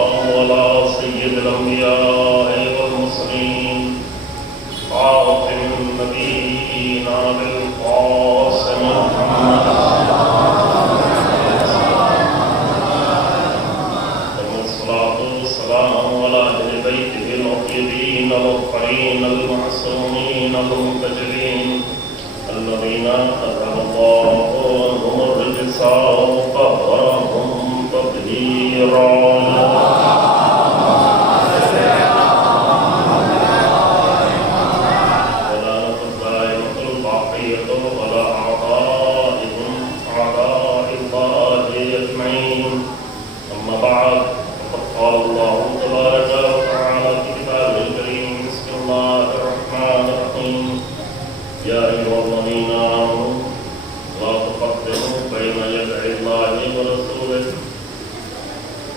والسلام على سيد الأنبياء والمرسلين خاتم النبيين بالقاسم محمد والصلاة والسلام على أهل بيته الطيبين الطاهرين المعصومين المنتجبين الذين أذهب الله عنهم الرجس وطهرهم تطهيرا.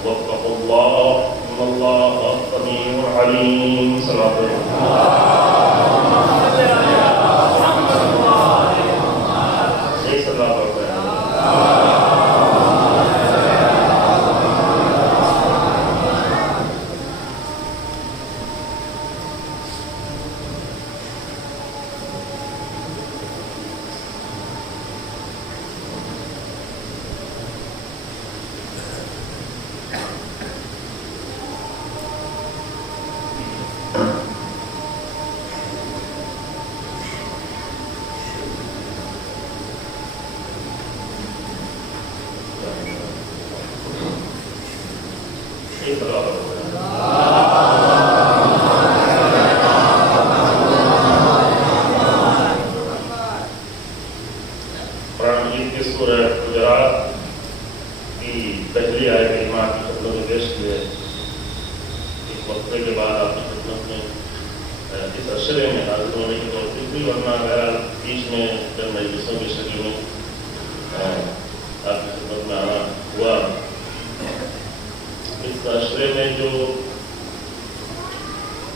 واتقوا الله إن الله سميع عليم. صلاة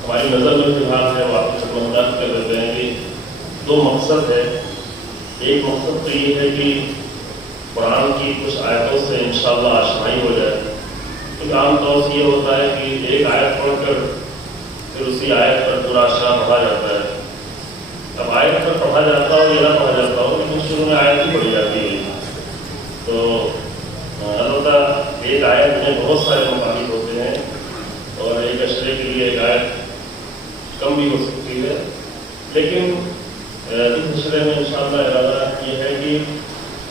ہماری نظر میں فی الحال ہے وہ آپ کی خدمت کر دیتے ہیں کہ دو مقصد ہے. ایک مقصد تو یہ ہے کہ قرآن کی کچھ آیتوں سے انشاءاللہ آشنائی ہو جائے، کیونکہ عام طور سے یہ ہوتا ہے کہ ایک آیت پڑھ کر پھر اسی آیت پر پورا اشعار پڑھا جاتا ہے. اب آیت پر پڑھا جاتا ہو یا نہ پڑھا جاتا ہو لیکن شروع میں آیت ہی پڑھی جاتی ہے. تو البتہ ایک آیت میں بہت سارے مقامات ہوتے ہیں اور ایک اشرے کے لیے ایک آیت کم بھی ہو سکتی ہے، لیکن اس اشرے میں انشاءاللہ ارادہ یہ ہے کہ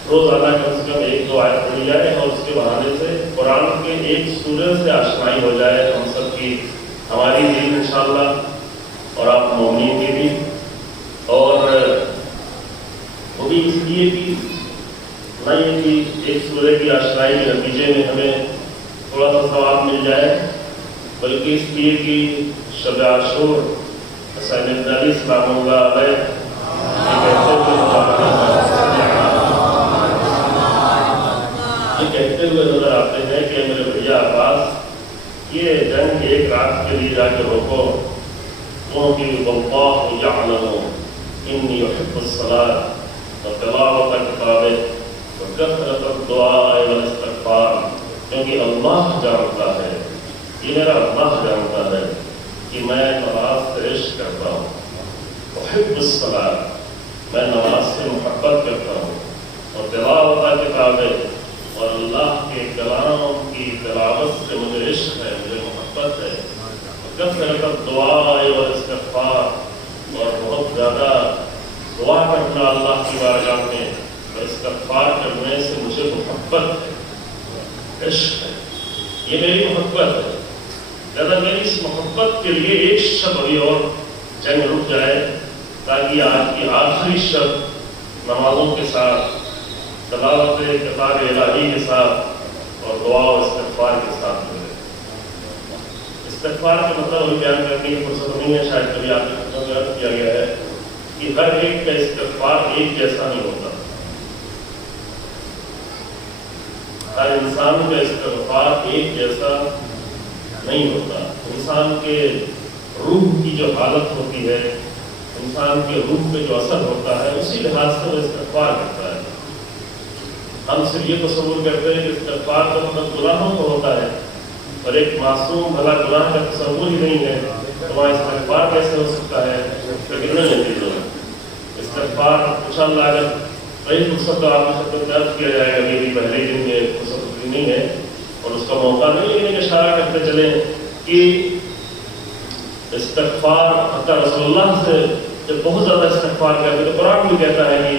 روزانہ کم سے کم ایک دو آیت پڑھی جائے اور اس کے بہانے سے قرآن کے ایک سورہ سے آشنائی ہو جائے ہم سب کی، ہماری بھی انشاءاللہ اور آپ مومنین کی بھی. اور وہ بھی اس لیے کہ نہ یہ کہ ایک سورہ کی آشنائی کے نتیجے میں ہمیں تھوڑا سا ثواب مل جائے، بلکہ اس لیے کہ شب عاشور حسین ابن علی سلام اللہ علیہ یہ کہتے ہوئے نظر آتے ہیں کہ میرے بھیا عباس یہ جنگ ایک رات کے لیے جا کے روکو، کیونکہ واللہ یعلم انی احب الصلاۃ وتلاوت کتابہ وکثرت الدعاء والاستغفار، کیونکہ اللہ جانتا ہے، یہ میرا اللہ جانتا ہے کہ میں نماز سے عشق کرتا ہوں. احب الصلاۃ، میں نماز سے محبت کرتا ہوں، اور تلاوت کتابہ، اور اللہ کے کلام کی تلاوت سے مجھے عشق ہے، مجھے محبت ہے. کثرت الدعاء والاستغفار، اور بہت زیادہ دعا کرنا اللہ کی بارگاہ میں اور استغفار کرنے سے مجھے محبت ہے، عشق ہے، یہ میری محبت ہے. لہذا میری اس محبت کے لیے ایک شب ابھی اور جنگ رک جائے تاکہ آج کی آخری شب نمازوں کے ساتھ، تلاوت کتاب الہی کے ساتھ اور دعا و استغفار کے ساتھ ملے. استغفار کا مطلب ابھی بیان کرنے کی فرصت نہیں ہے، شاید کبھی آپ کی خدمت میں عرض کیا گیا ہے کہ ہر ایک کا استغفار ایک جیسا نہیں ہوتا. ہر انسان کا استغفار ایک جیسا نہیں ہوتا. انسان کے روح کی جو حالت ہوتی ہے، انسان کے روح پہ جو اثر ہوتا ہے، اسی لحاظ سے وہ استغفار کرتا ہے. ہم صرف یہ تصور کرتے ہیں کہ استغفار کا مطلب گناہوں کو ہوتا ہے، اور ایک معصوم بھلا گناہ کا تصور ہی نہیں ہے، تو وہاں استغفار کیسے ہو سکتا ہے؟ لیکن نہیں ہے چیزوں میں استغفار انشاءاللہ اگر وہی فرصت تو آپ کی خدمت میں عرض کیا جائے گا، میری پہلے دن میں فرصت نہیں ہے اور اس کا موقع نہیں، لیکن ایک اشارہ کرتے چلیں کہ استغفار حتی رسول اللہ سے جب بہت زیادہ استغفار کرتے تو قرآن بھی کہتا ہے کہ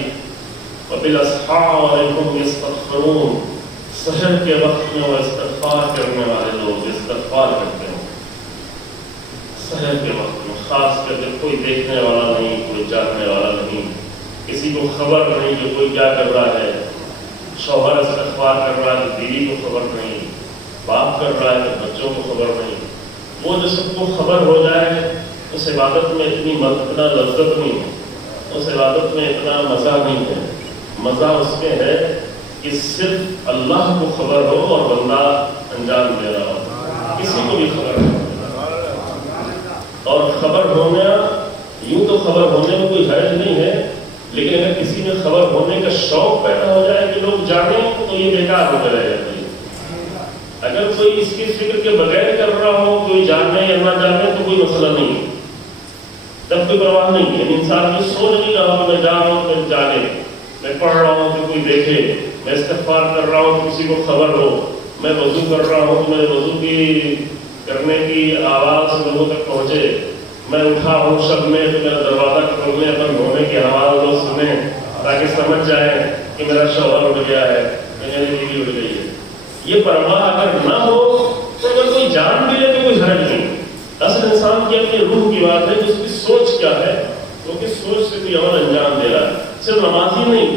وَبِالْأَسْحَارِ هُمْ يَسْتَغْفِرُونَ، سحر کے وقت میں وہ استغفار کرنے والے لوگ استغفار کرتے ہیں سحر کے وقت میں، خاص کر کے کوئی دیکھنے والا نہیں، کوئی جاننے والا نہیں، کسی کو خبر نہیں کہ کوئی کیا کر رہا ہے، شوہر استغفار کر رہا ہے بیوی کو خبر نہیں، باپ کر رہا ہے بچوں کو خبر نہیں، وہ جو سب کو خبر ہو جائے اس عبادت میں اتنا لذت نہیں ہے، اس عبادت میں اتنا مزہ نہیں ہے، مزہ اس میں ہے کہ صرف اللہ کو خبر ہو اور بندہ انجام دے رہا ہو، کسی کو بھی خبر نہیں، اور خبر ہونا یوں تو خبر ہونے میں کوئی حرج نہیں ہے، لیکن اگر کسی میں خبر ہونے کا شوق پیدا ہو جائے کہ لوگ جانیں تو یہ بیکار ہو رہے ہیں۔ اگر کوئی اس کی فکر کے بغیر کر رہا ہو، کوئی جاننے یا نہ جانے تو کوئی مسئلہ نہیں ہے، تب کوئی پرواہ نہیں ہے، انسان یہ سوچ نہیں رہا کہ میں جا رہا ہوں تو جانے، میں پڑھ رہا ہوں کہ کوئی دیکھے، میں استغفار کر رہا ہوں کسی کو خبر ہو، میں وضو کر رہا ہوں کہ میرے وضو کی کرنے کی آواز لوگوں تک پہنچے، میں اٹھا ہوں شب میں تو میرا دروازہ کھولنے بند ہونے کی آواز لوگ سنیں تاکہ سمجھ جائیں کہ میرا شوہر اٹھ گیا ہے، میری بیوی اٹھ گئی ہے۔ یہ پرواہ اگر نہ ہو تو اگر کوئی جان بھی لے تو کوئی حرج نہیں، اصل انسان کی اپنی روح کی بات ہے کہ اس کی سوچ کیا ہے، کیونکہ سوچ سے کوئی عمل انجام دے رہا ہے، صرف نماز ہی نہیں،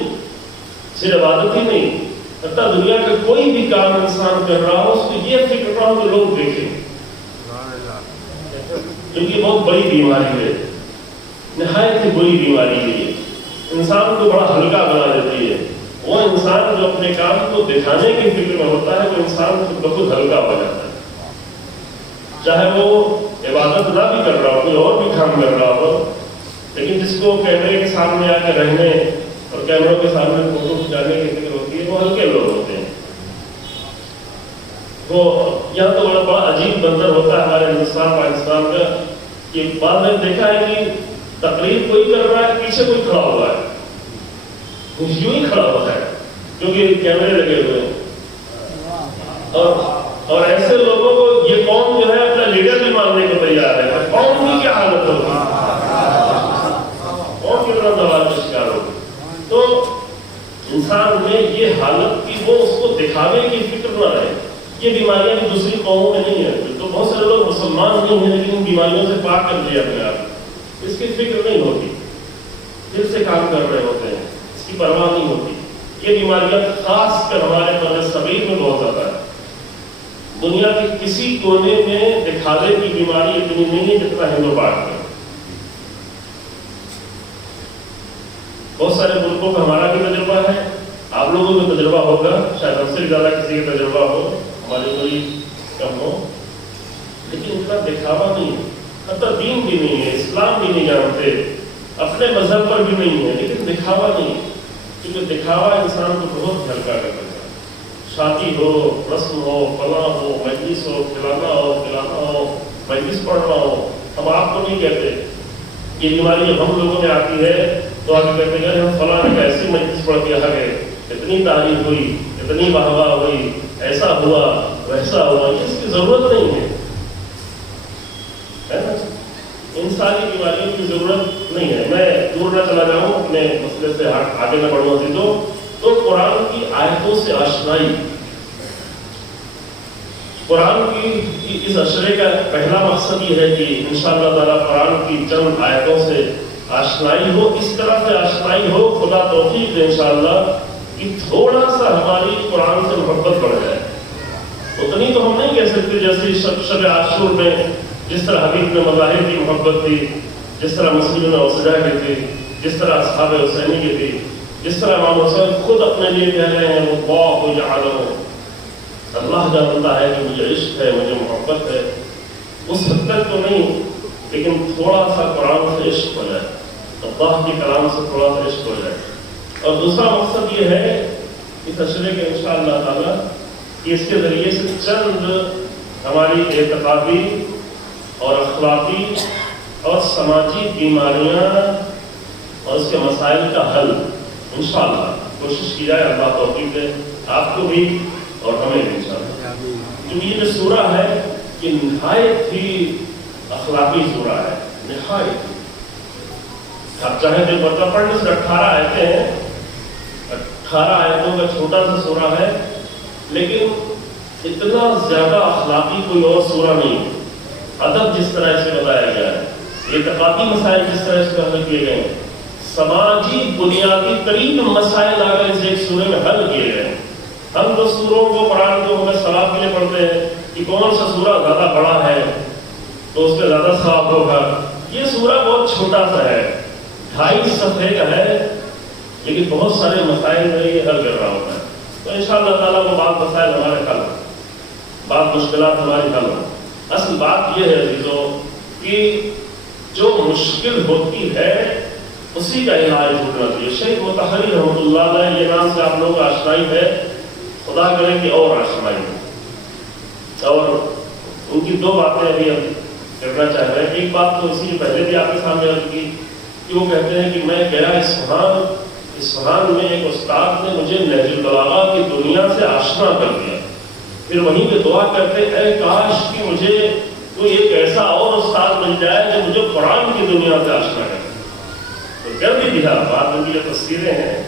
صرف عبادت ہی نہیں، حتیٰ دنیا کا کوئی بھی کام انسان کر رہا ہو اس کو یہ فکر رہا ہو کہ لوگ دیکھیں، کیونکہ بہت بڑی بیماری ہے، نہایت ہی بری بیماری ہے، یہ انسان کو بڑا ہلکا بنا دیتی ہے۔ وہ انسان جو اپنے کام کو دکھانے کی فکر میں ہوتا ہے وہ انسان خود بخود ہلکا ہو جاتا ہے، چاہے وہ عبادت نہ بھی کر رہا ہو، کوئی اور بھی کام کر رہا ہو، لیکن جس کو کیمرے کے سامنے آ کے رہنے اور کیمروں کے سامنے فوٹو کھینچانے کی فکر ہوتی ہے وہ ہلکے لوگ ہوتے ہیں۔ وہ یہاں تو بڑا عجیب منظر ہوتا ہے ہمارے ہندوستان پاکستان کا کہ بعد میں دیکھا ہے کہ تقریر کوئی کر رہا ہے پیچھے کوئی کھڑا ہوا ہے، یوں ہی کھڑا ہوتا ہے کیونکہ کیمرے لگے ہوئے ہیں، اور ایسے لوگوں کو یہ قوم جو ہے اپنا لیڈر بھی ماننے کو تیار ہے، قوم کی کیا حالت ہوگی، قوم کی طرح زوال کا شکار ہوگی۔ تو انسان میں یہ حالت کی وہ اس کو دکھاوے کی فکر نہ رہے، یہ بیماریاں بھی دوسری قوموں میں نہیں ہیں، تو بہت سارے لوگ مسلمان نہیں ہیں لیکن ان بیماریوں سے پاک کر دیا اپنے آپ، اس کی فکر نہیں ہوتی، دل سے کام کر رہے ہوتے ہیں، اس کی پرواہ نہیں ہوتی۔ یہ بیماریاں خاص کر ہمارے برِ صغیر میں بہت زیادہ ہے، دنیا کے کسی کونے میں دکھاوے کی بیماری اتنی نہیں ہے جتنا ہندو پاک میں۔ بہت سارے ملکوں کا ہمارا بھی تجربہ ہے، آپ لوگوں کا تجربہ ہوگا، شاید ہم سے زیادہ کسی کا تجربہ ہو، ہماری کوئی کم ہو، لیکن اتنا دکھاوا نہیں ہے، حتیٰ دین بھی نہیں ہے، اسلام بھی نہیں جانتے، اپنے مذہب پر بھی نہیں ہے، لیکن دکھاوا نہیں ہے، کیونکہ دکھاوا انسان کو بہت ہلکا کر دیتا ہے۔ شادی ہو، رسم ہو، فلاں ہو، مجلس ہو، کھلانا ہو، مجلس پڑھنا ہو، ہم آپ کو نہیں کہتے، یہ بیماری جب ہم لوگوں میں آتی ہے تو آگے کہتے ہیں ہم فلاں نے ایسی مجلس پڑھ کے آ گئے، اتنی تعریف ہوئی، اتنی واہ واہ ہوئی، ایسا ہوا ویسا ہوا، اس کی ضرورت نہیں ہے نا؟ ان ساری بیماریوں کی ضرورت نہیں ہے۔ میں دور نہ چلا جاؤں اپنے مسئلے سے، آگے نہ بڑھوں تو قرآن کی آیتوں سے آشنائی، قرآن کی اس اشرے کا پہلا مقصد یہ ہے کہ انشاءاللہ تعالیٰ قرآن کی چند آیتوں سے آشنائی ہو، اس طرح سے آشنائی ہو، خدا توفیق دے انشاءاللہ کہ تھوڑا سا ہماری قرآن سے محبت بڑھ جائے۔ اتنی تو ہم نہیں کہہ سکتے جیسے شب عاشور میں جس طرح حبیب میں مظاہر کی محبت تھی، جس طرح مسلم میں اوسجا کی تھی، جس طرح اصحاب حسینی کی تھی، جس طرح امام حسین خود اپنے لیے کہہ رہے ہیں وہ یعلم، اللہ جانتا ہے کہ مجھے عشق ہے، مجھے محبت ہے، اس حد تک تو نہیں، لیکن تھوڑا سا قرآن سے عشق ہو جائے، اللہ کے کلام سے تھوڑا سا عشق ہو جائے۔ اور دوسرا مقصد یہ ہے اس اشرے کے انشاءاللہ تعالیٰ کہ اس کے ذریعے سے چند ہماری اعتقادی اور اخلاقی اور سماجی بیماریاں اور اس کے مسائل کا حل انشاءاللہ کوشش کی جائے. اللہ توفیق دے آپ کو بھی اور ہمیں بھی انشاءاللہ. کیونکہ یہ جو سورہ ہے یہ نہایت ہی اخلاقی سورہ ہے، نہایت ہی. آپ چاہیں تو برقع پڑھنے سے 18 آیتیں ہیں، 18 آیتوں کا چھوٹا سا سورہ ہے، لیکن اتنا زیادہ اخلاقی کوئی اور سورہ نہیں. ادب جس طرح سے بتایا گیا ہے، اعتقادی مسائل جس طرح سے حل کیے گئے ہیں، سماجی بنیادی ترین مسائل آ کر اس ایک سورے میں حل کیے گئے ہیں. ہم تو سوروں کو قرآن کو ہمیں ثواب کے لیے پڑھتے ہیں کہ کون سا سورہ زیادہ بڑا ہے تو اس پہ زیادہ ثواب ہوگا. یہ سورہ بہت چھوٹا سا ہے، 2.5 صفحے کا ہے، لیکن بہت سارے مسائل میں یہ حل کر رہا ہوتا ہے. تو انشاءاللہ تعالیٰ وہ بعض مسائل ہمارے حل ہوں، بعض مشکلات ہماری حل ہوں. اصل بات یہ ہے عزیزوں کہ جو مشکل ہوتی ہے اسی کا علاج ڈھونڈنا چاہیے. شیخ مطہری رحمۃ اللہ علیہ، یہ نام سے آپ لوگوں کا آشنائی ہے، خدا کرے کہ اور آشنائی ہے. اور ان کی 2 باتیں ابھی ہم کرنا چاہ رہے ہیں. ایک بات تو اسی سے پہلے بھی آپ کے سامنے عرض کی کہ وہ کہتے ہیں کہ میں گیا اصفہان میں ایک استاد نے مجھے نہج البلاغہ کی دنیا سے آشنا کر دیا. پھر وہیں پہ دعا کرتے اے کاش کہ مجھے کوئی ایک ایسا اور استاد مل جائے جو مجھے قرآن کی دنیا سے آشنا کرے. تو کر بھی دیا. بعد میں یہ تفسیریں ہیں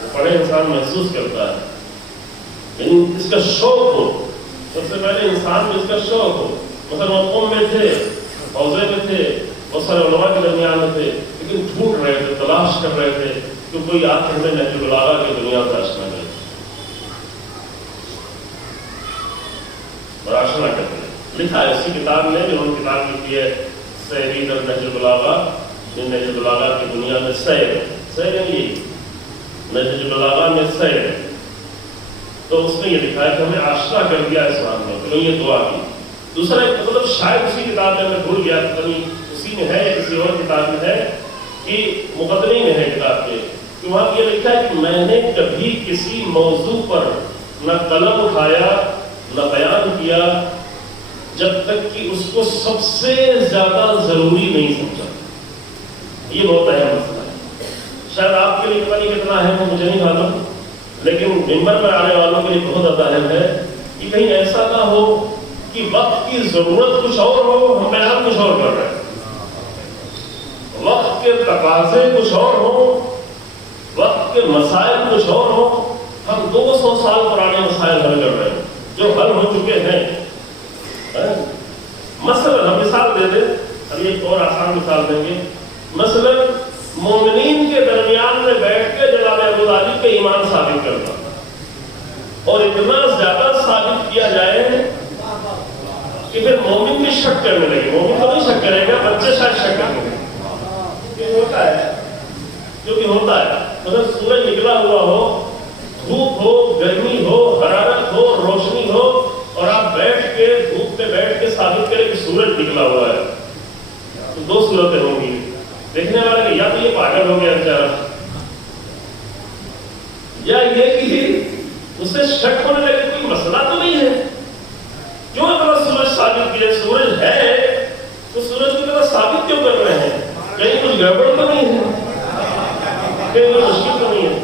وہ پڑھے انسان محسوس کرتا ہے، یعنی اس کا شوق ہو. سب سے پہلے انسان میں اس کا شوق ہو. مثلا وہ قوم میں تھے، حوضے میں تھے، بہت سارے علماء کے درمیان میں تھے، لیکن ڈھونڈ رہے تھے، تلاش کر رہے تھے کہ کوئی آ کے ہمیں نہج البلاغہ کی دنیا سے آشنا کرے اور آشنا کرتے ہیں. لکھا ہے اسی کتاب میں، جو انہوں نے کتاب لکھی ہے سیری در نہج البلاغہ، نہج البلاغہ کی دنیا میں سیر نہیں، نہج البلاغہ میں سیر. تو اس میں یہ لکھا ہے کہ ہمیں آشنا کر دیا اسلام میں، تو یہ دعا کی. دوسرا مطلب شاید اسی کتاب میں بھول گیا، اسی میں ہے یا کسی اور کتاب میں ہے کہ مقدمے میں ہے کتاب کے کہ وہاں یہ لکھا ہے کہ میں نے کبھی کسی موضوع پر نہ قلم اٹھایا نہ بیان کیا جب تک کہ اس کو سب سے زیادہ ضروری نہیں سمجھا. یہ بہت اہم مسئلہ ہے. شاید آپ کے لیے پتہ نہیں کتنا اہم ہے، مجھے نہیں معلوم، لیکن ممبر پر آنے والوں کے لیے بہت زیادہ اہم ہے کہ کہیں ایسا نہ ہو کہ وقت کی ضرورت کچھ اور ہو، ہم بیان کچھ اور کر رہے ہیں. وقت کے تقاضے کچھ اور ہوں، وقت کے مسائل کچھ اور ہوں، ہم 200 سال پرانے مسائل حل کر رہے ہیں جو حل ہو چکے ہیں. مثلا ہم مثال دے دیں، ابھی ایک اور آسان مثال دیں گے. مثلا مومنین کے درمیان میں بیٹھ کے جناب ابو طالب کے ایمان ثابت کرنا، اور اتنا زیادہ ثابت کیا جائے کہ پھر مومن بھی شک کرنے لگے. مومن تو نہیں شک کرے گا، بچے شاید شک کریں گے. یہ ہوتا ہے جو کہ ہوتا ہے. مطلب سورج نکلا ہوا ہو، دھوپ ہو، گرمی ہو، حرارت ہو، روشنی ہو، اور آپ بیٹھ کے دھوپ پہ بیٹھ کے ثابت کریں کہ سورج نکلا ہوا ہے، تو 2 صورتیں ہوں گی. دیکھنے والا کہ یا تو یہ پاگل ہو گیا بیچارہ، یا یہ کہ اسے شک ہونے لگے کوئی مسئلہ تو نہیں ہے. کیوں اتنا سورج ثابت کیا؟ سورج ہے تو سورج کی طرح ثابت کیوں کر رہے ہیں؟ کہیں کچھ گڑبڑ تو نہیں ہے، کہیں کوئی مشکل تو نہیں ہے.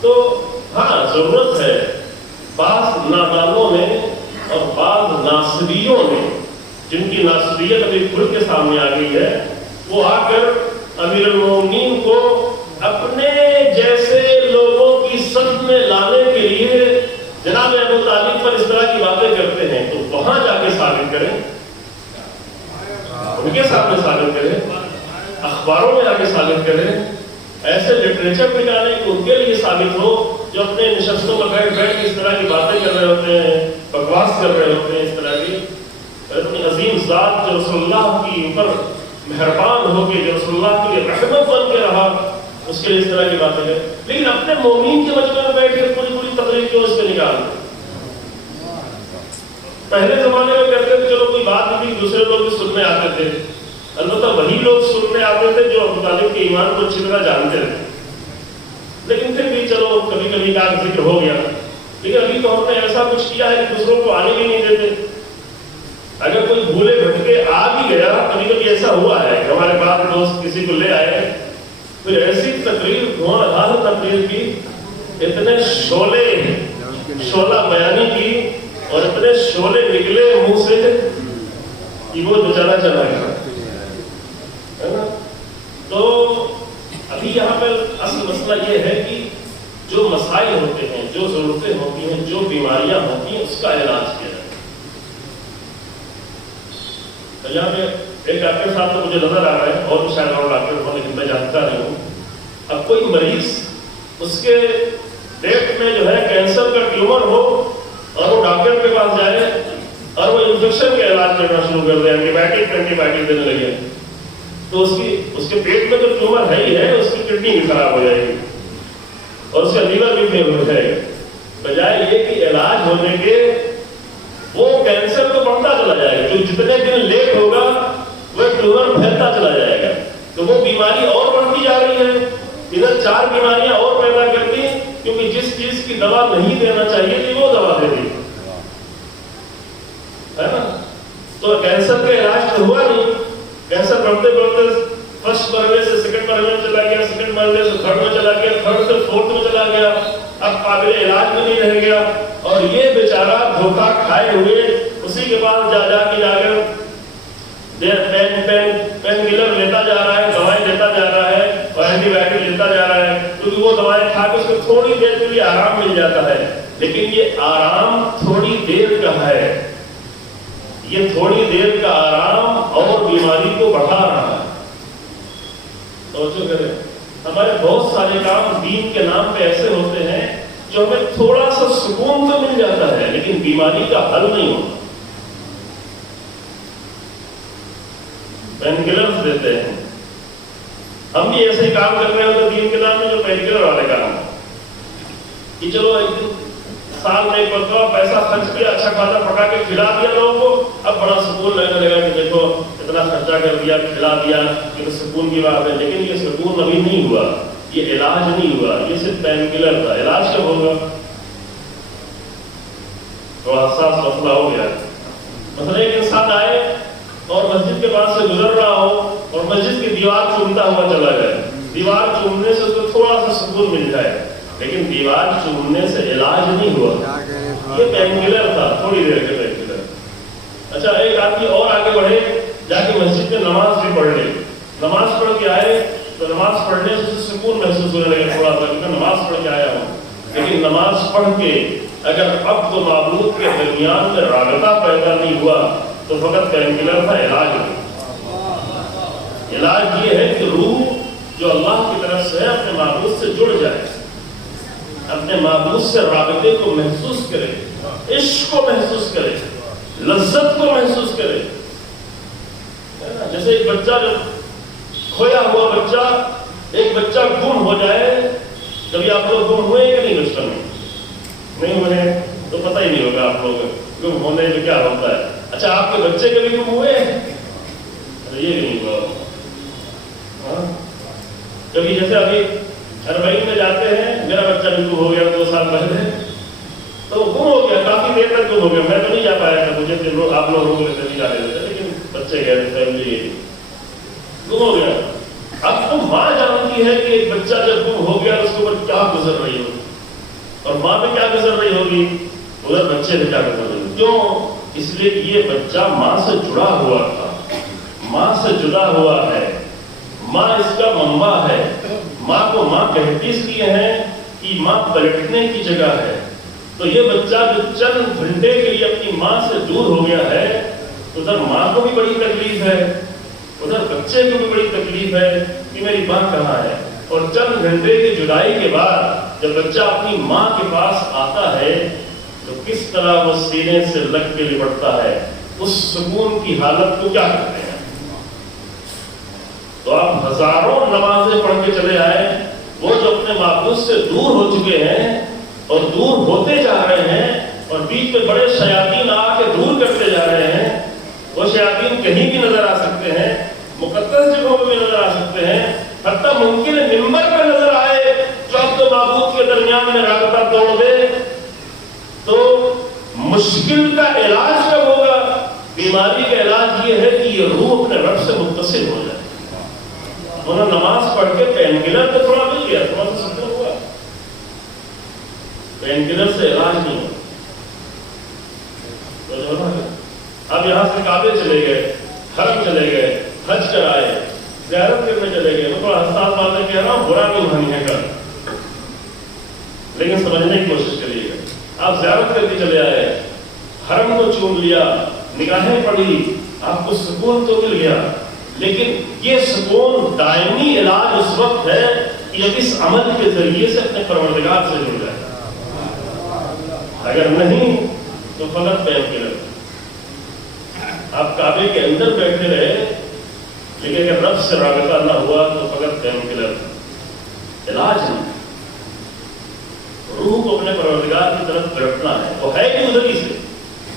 تو ہاں ضرورت ہے بعض نادانوں نے اور بعض ناصبیوں نے، جن کی ناصبیت ابھی کھل کے سامنے آ گئی ہے، وہ آ کر امیر المومنین کو اپنے جیسے لوگوں کی صف میں لانے کے لیے جناب ابو طالب پر اس طرح کی باتیں کرتے ہیں. تو وہاں جا کے ثابت کریں، ان کے سامنے ثابت کریں، اخباروں میں جا کے ثابت کریں، ایسے لٹریچر نکالیں کہ ان کے لیے ثابت ہو جو اپنے نشستوں میں بیٹھ کے اس طرح کی باتیں کر رہے ہوتے ہیں، بکواس کر رہے ہوتے ہیں. اس طرح کی اپنی عظیم ذات جو رسول اللہ کی اوپر مہربان ہو کے، جو رسول اللہ کے لیے رحمت بن کے رہا، اس کے لیے اس طرح کی باتیں کریں. لیکن اپنے مومین کے مجمع میں بیٹھ کے پوری تقریر کیوں اس پہ نکال دیں؟ پہلے زمانے میں کہتے تھے چلو کوئی بات بھی دوسرے لوگ بھی سننے آتے تھے، البتہ وہی لوگ سننے آتے تھے جو ابو طالب کے ایمان کو اچھی طرح جانتے تھے. لیکن پھر بھی چلو کبھی کبھی کا ذکر ہو گیا. لیکن ابھی تو ہم نے ایسا کچھ کیا ہے کہ دوسروں کو آنے بھی نہیں دیتے. اگر کوئی بھولے بھٹکے آ بھی گیا, کبھی کبھی ایسا ہوا ہے کہ ہمارے پاس دوست کسی کو لے آئے, پھر ایسی تقریر دھواں دھار تقریر کی, اتنے شعلہ بیانی کی اور اتنے شعلے نکلے منہ سے کہ وہ بیچارہ چلا گیا, ہے نا. تو ابھی یہاں پر اصل مسئلہ یہ ہے کہ جو مسائل ہوتے ہیں, جو ضرورتیں ہوتی ہیں, جو بیماریاں ہوتی ہیں, اس کا علاج کیا جائے. یہاں پہ ایک ڈاکٹر صاحب تو مجھے نظر آ رہا ہے, اور بھی شاید اور ڈاکٹر ہوں لیکن میں جانتا نہیں ہوں. اب کوئی مریض اس کے پیٹ میں جو ہے کینسر کا ٹیومر ہو اور وہ ڈاکٹر کے پاس جائے اور وہ انفیکشن کا علاج کرنا شروع کر دے, اینٹی بائیوٹک دینے لگے, تو اس کے پیٹ میں جو ٹیومر ہے ہی ہے, اس کی کڈنی بھی خراب ہو جائے گی اور اس کا لیور بھی فیل ہو جائے گا. بجائے یہ کہ علاج ہونے کے وہ کینسر تو بڑھتا چلا جائے گا, جو جتنے دن لیٹ ہوگا وہ ٹیومر پھیلتا چلا جائے گا, تو وہ بیماری اور بڑھتی جا رہی ہے. ادھر 4 بیماریاں اور پیدا کرتی, کیونکہ جس چیز کی دوا نہیں دینا چاہیے تھی وہ دوا دے دی, ہے نا. تو کینسر کا علاج تو ہوا نہیں, کینسر بڑھتے بڑھتے فرسٹ مرحلے سے سیکنڈ مرحلے میں چلا گیا, سیکنڈ مرحلے سے تھرڈ میں چلا گیا, تھرڈ سے فورتھ میں چلا گیا, اب قابل علاج بھی نہیں رہ گیا. اور یہ بیچارہ دھوکہ کھائے ہوئے اسی کے پاس جا کر پین کلر لیتا جا رہا ہے, دوائیں لیتا جا رہا ہے اور اینٹی بائیوٹک لیتا جا رہا ہے, کیونکہ وہ دوائیں کھا کے اس کو تھوڑی دیر کے لیے آرام مل جاتا ہے. لیکن یہ آرام تھوڑی دیر کا ہے, یہ تھوڑی دیر کا آرام اور بیماری کو بڑھا رہا ہے. توجہ کریں, ہمارے بہت سارے کام دین کے نام پہ ایسے ہوتے ہیں جو ہمیں تھوڑا سا سکون تو مل جاتا ہے لیکن بیماری کا حل نہیں ہوتا. پین کلرز دیتے ہیں, ہم بھی ایسے ہی کام کر رہے ہوتے دین کے نام میں جو پین کلر والے کام کہ چلو ایک دن سال میں ایک مرتبہ پیسہ خرچ کیا, اچھا کھانا پکا کے کھلا دیا لوگوں کو, اب بڑا سکون لگنے لگا کہ دیکھو اتنا خرچہ کر دیا, کھلا دیا, یہ سکون کی بات ہے. لیکن یہ سکون ابھی نہیں ہوا, یہ علاج نہیں ہوا, یہ صرف پین کلر تھا. علاج کب ہوگا؟ تو حساس مسئلہ ہو گیا. مثلا ایک انسان آئے اور مسجد کے پاس سے گزر رہا ہو اور مسجد کی دیوار چومتا ہوا چلا جائے, دیوار چومنے سے اس کو تھوڑا سا سکون مل جائے, لیکن دیوار چومنے سے علاج نہیں ہوا, یہ پین کلر تھا, تھوڑی دیر کے پین کلر. اچھا ایک آدمی اور آگے بڑھے, جا کے مسجد میں نماز بھی پڑھ لی, نماز پڑھ کے آئے تو نماز پڑھنے سے سکون محسوس ہونے لگا تھوڑا سا, کیونکہ نماز پڑھ کے آیا ہوں. لیکن نماز پڑھ کے اگر عبد و معبود کے درمیان میں رابطہ پیدا نہیں ہوا تو فقط پین کلر تھا, علاج نہیں. علاج یہ ہے کہ روح جو اللہ کی طرف سے ہے اپنے معبود سے جڑ جائے, اپنے معبود سے رابطے کو محسوس کرے, عشق کو محسوس کرے, لذت کو محسوس کرے. جیسے ایک بچہ جب کھویا ہوا بچہ, ایک بچہ گم ہو جائے, کبھی آپ لوگ گم ہوئے کہ نہیں بچپن میں؟ نہیں ہوئے تو پتہ ہی نہیں ہوگا آپ لوگ گم ہونے میں کیا ہوتا ہے. اچھا آپ کے بچے کبھی گم ہوئے؟ یہ بھی نہیں ہوا. کبھی جیسے ابھی اربعین میں جاتے ہیں, میرا بچہ بھی گم ہو گیا 2 سال پہلے, تو گم ہو گیا, کافی دیر تک گم ہو گیا. میں تو نہیں جا پایا تھا, مجھے آپ لوگ روک لیتے نہیں جانے دیتے, لیکن بچے گئے فیملی گم ہو گیا. اب تو ماں جانتی ہے کہ ایک بچہ جب گم ہو گیا اس کے اوپر کیا گزر رہی ہوگی, اور ماں پہ کیا گزر رہی ہوگی, ادھر بچے پہ کیا گزر رہی ہوگی. کیوں؟ اس لیے کہ یہ بچہ ماں سے جڑا ہوا تھا, ماں سے جڑا ہوا ہے, ماں اس کا منبع ہے. ماں کو ماں کہتی اس لیے ہے کہ ماں پلٹنے کی جگہ ہے. تو یہ بچہ جو چند گھنٹے کے لیے اپنی ماں سے دور ہو گیا ہے, ادھر ماں کو بھی بڑی تکلیف ہے, ادھر بچے کو بھی بڑی تکلیف ہے کہ میری ماں کہاں ہے. اور چند گھنٹے کی جدائی کے بعد جب بچہ اپنی ماں کے پاس آتا ہے تو کس طرح وہ سینے سے لگ کے لپٹتا ہے, اس سکون کی حالت کو کیا کہتے ہیں. تو آپ ہزاروں نمازیں پڑھ کے چلے آئے, وہ جو اپنے معبود سے دور ہو چکے ہیں اور دور ہوتے جا رہے ہیں, اور بیچ میں بڑے شیاطین آ کے دور کرتے جا رہے ہیں. وہ شیاطین کہیں بھی نظر آ سکتے ہیں, مقدس جگہوں پہ بھی نظر آ سکتے ہیں, حتیٰ ممکن ہے ممبر پہ نظر آئے جو اب تو معبود کے درمیان میں رابطہ توڑ دے. تو مشکل کا علاج کب ہوگا؟ بیماری کا علاج یہ ہے کہ یہ روح اپنے رب سے متصل ہو جائے. انہوں نے نماز پڑھ کے پین کلر تو تھوڑا مل گیا، تھوڑا سا سکون ہوا، پین کلر سے علاج نہیں ہوا. اب یہاں سے کعبے چلے گئے، حرم چلے گئے، حج کرائے، زیارت کرنے چلے گئے. میں تھوڑا حساس بات ہے کہہ رہا ہوں، برا نہیں مانی ہے کر، لیکن سمجھنے کی کوشش کریے گا. آپ زیارت کر کے چلے آئے، حرم کو چوم لیا، نگاہیں پڑی، آپ کو سکون تو مل گیا، لیکن یہ سکون دائمی علاج اس وقت ہے کہ جب اس عمل کے ذریعے سے اپنے پروردگار سے جڑ جائے. اگر نہیں تو فقط پین کلر. آپ کعبے کے اندر بیٹھے رہے، لیکن اگر رب سے رابطہ نہ ہوا تو فقط پین کلر. علاج نہیں. روح کو اپنے پروردگار کی طرف لپٹنا ہے. وہ ہے کہ ادھر ہی سے،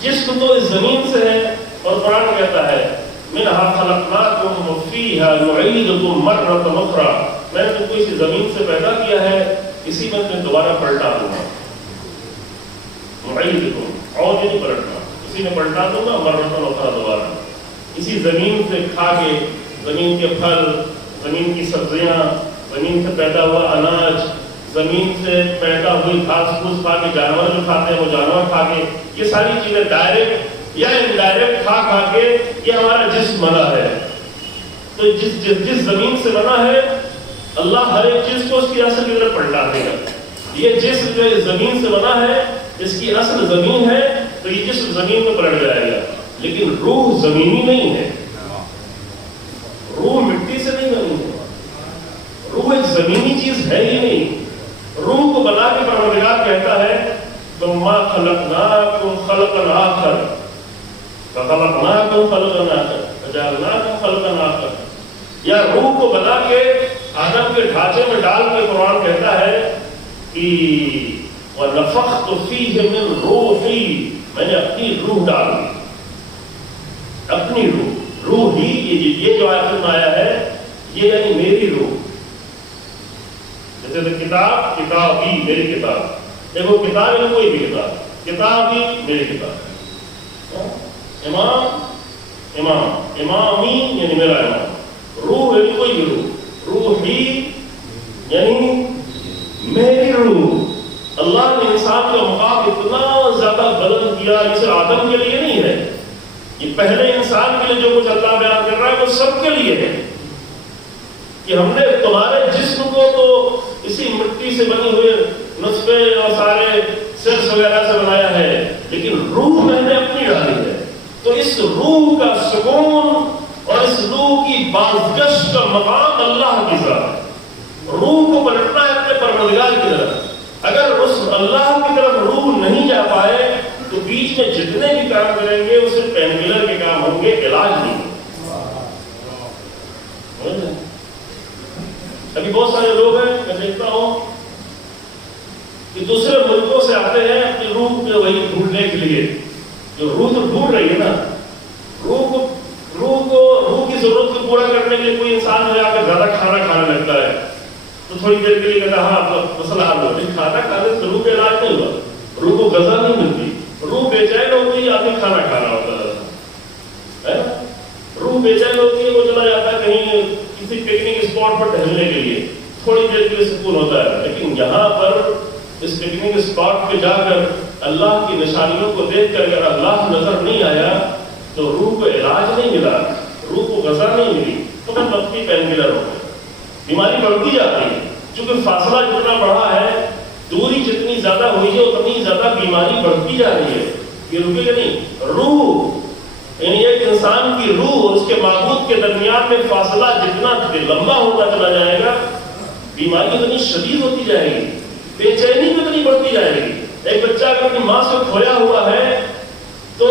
جسم تو اس زمین سے ہے، اور قرآن کہتا ہے منہا خلقناکم وفیہا نعیدکم مرۃ اخری. میں نے تم کو اسی زمین سے پیدا کیا ہے، اسی میں تمہیں دوبارہ پلٹا دوں گا. نعیدکم، اور نہیں پلٹنا، اسی میں پلٹا دوں گا مرۃ اخری، دوبارہ. اسی زمین سے کھا کے، زمین کے پھل، زمین کی سبزیاں، زمین سے پیدا ہوا اناج، زمین سے پیدا ہوئی گھاس پھوس کھا کے، جانور جو کھاتے ہیں وہ جانور کھا کے، یہ ساری چیزیں ڈائریکٹ یا انڈائریکٹ کھا کھا کے یہ ہمارا جسم بنا ہے. تو جس زمین سے بنا ہے، اللہ ہر ایک چیز کو اس کی اصل کی طرف پلٹا دے گا. یہ جسم جو اس زمین سے بنا ہے، اس کی اصل زمین ہے، تو یہ جسم زمین میں پلٹ جائے گا. لیکن روح زمینی نہیں ہے، روح مٹی سے نہیں بنی ہے، روح ایک زمینی چیز ہے ہی نہیں. روح کو بنا کے پروردگار کہتا ہے ثم خلقناکم خلقا آخر فخلقناکم خلقا آخر فجعلناکم خلقا آخر. یا روح کو بنا کے آدم کے ڈھانچے میں ڈال کے قرآن کہتا ہے کہ وَنَفَخْتُ فِيهِ مِنْ رُوحِي، میں نے اپنی روح ڈال دی. اپنی روح ہی، یہ جو آیت میں آیا ہے یہ یعنی میری روح. جیسے کتاب ہی میری کتاب، دیکھو کتاب یعنی کوئی بھی کتاب ہی میری کتاب. امامی یعنی میرا امام. روح یعنی کوئی بھی روح ہی یعنی میری روح. اللہ نے انسان کا مقام اتنا زیادہ بلند کیا، یہ صرف آدم کے لیے نہیں ہے، یہ پہلے انسان کے لیے جو کچھ اللہ بیان کر رہا ہے وہ سب کے لیے ہے. کہ ہم نے تمہارے جسم کو تو اسی مٹی سے بنی ہوئے نطفے اور سارے سیلز وغیرہ سے بنایا ہے، لیکن روح میں نے اپنی ڈالی ہے. تو اس روح کا سکون اور اس روح کی بازگشت کا مقام اللہ کی ذات ہے. روح کو پلٹنا ہے اپنے پروردگار کی طرف. اگر اس اللہ کی طرف روح نہیں جا پائے تو بیچ میں جتنے بھی کام کریں گے وہ صرف پین کلر کے کام ہوں گے، علاج نہیں. ابھی بہت سارے لوگ ہیں، میں دیکھتا ہوں کہ دوسرے ملکوں سے آتے ہیں اپنی روح کو وہی ڈھونڈنے کے لیے. جو روح تو ڈھونڈ رہی ہے نا، روح کی ضرورت کو پورا کرنے کے لیے کوئی انسان جو آ کر زیادہ کھانا کھانے لگتا ہے تو تھوڑی دیر کے لیے کہتا ہے ہاں مسئلہ حل ہو. لیکن کھانا کھانے سے روح کا علاج نہیں ہوا، روح کو غذا نہیں ملتی، روح بے چین ہوتی ہے، آدمی کھانا کھانا ہوتا ہے. روح بے چین ہوتی ہے، وہ چلا جاتا ہے کہیں کسی پکنک اسپاٹ پر ٹہلنے کے لیے، تھوڑی دیر کے لیے سکون ہوتا ہے. لیکن یہاں پر اس پکنک اسپاٹ پہ جا کر اللہ کی نشانیوں کو دیکھ کر اگر اللہ نظر نہیں آیا تو روح کو علاج نہیں ملا، روح کو غذا نہیں ملی، تو میں وقتی پین کلر ہو گئے. بیماری بڑھتی جاتی ہے، چونکہ فاصلہ جتنا بڑھا ہے، دوری جتنی زیادہ ہوئی ہے اتنی زیادہ بیماری بڑھتی جا رہی ہے. یہ رکے گا نہیں. روح یعنی ایک انسان کی روح اور اس کے معبود کے درمیان میں فاصلہ جتنا لمبا ہوتا چلا جائے گا، بیماری اتنی شدید ہوتی جائے گی، بے چینی اتنی بڑھتی جائے گی. ایک بچہ اگر اپنی ماں سے کھویا ہوا ہے تو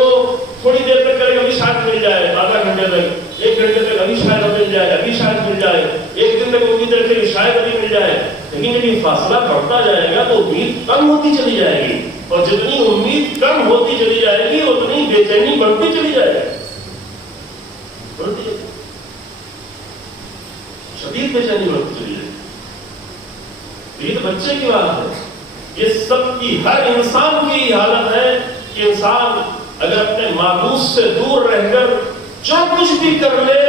تھوڑی دیر تک کرے ابھی شاید مل جائے، آدھا گھنٹے تک، ایک گھنٹے تک ابھی شاید مل جائے، ابھی شاید مل جائے، ایک دن تک امید رکھے کہ شاید ابھی مل جائے. لیکن جب یہ فاصلہ بڑھتا جائے گا تو امید کم ہوتی چلی جائے گی، اور جتنی امید کم ہوتی چلی جائے گی اتنی بے چینی بڑھتی چلی جائے گی. شدید بے چینی بڑھتی چلی جائے گی. یہ تو بچے کی بات ہے. یہ سب کی ہر انسان کی حالت ہے کہ انسان اگر اپنے معبود سے دور رہ کر جو کچھ بھی کر لے،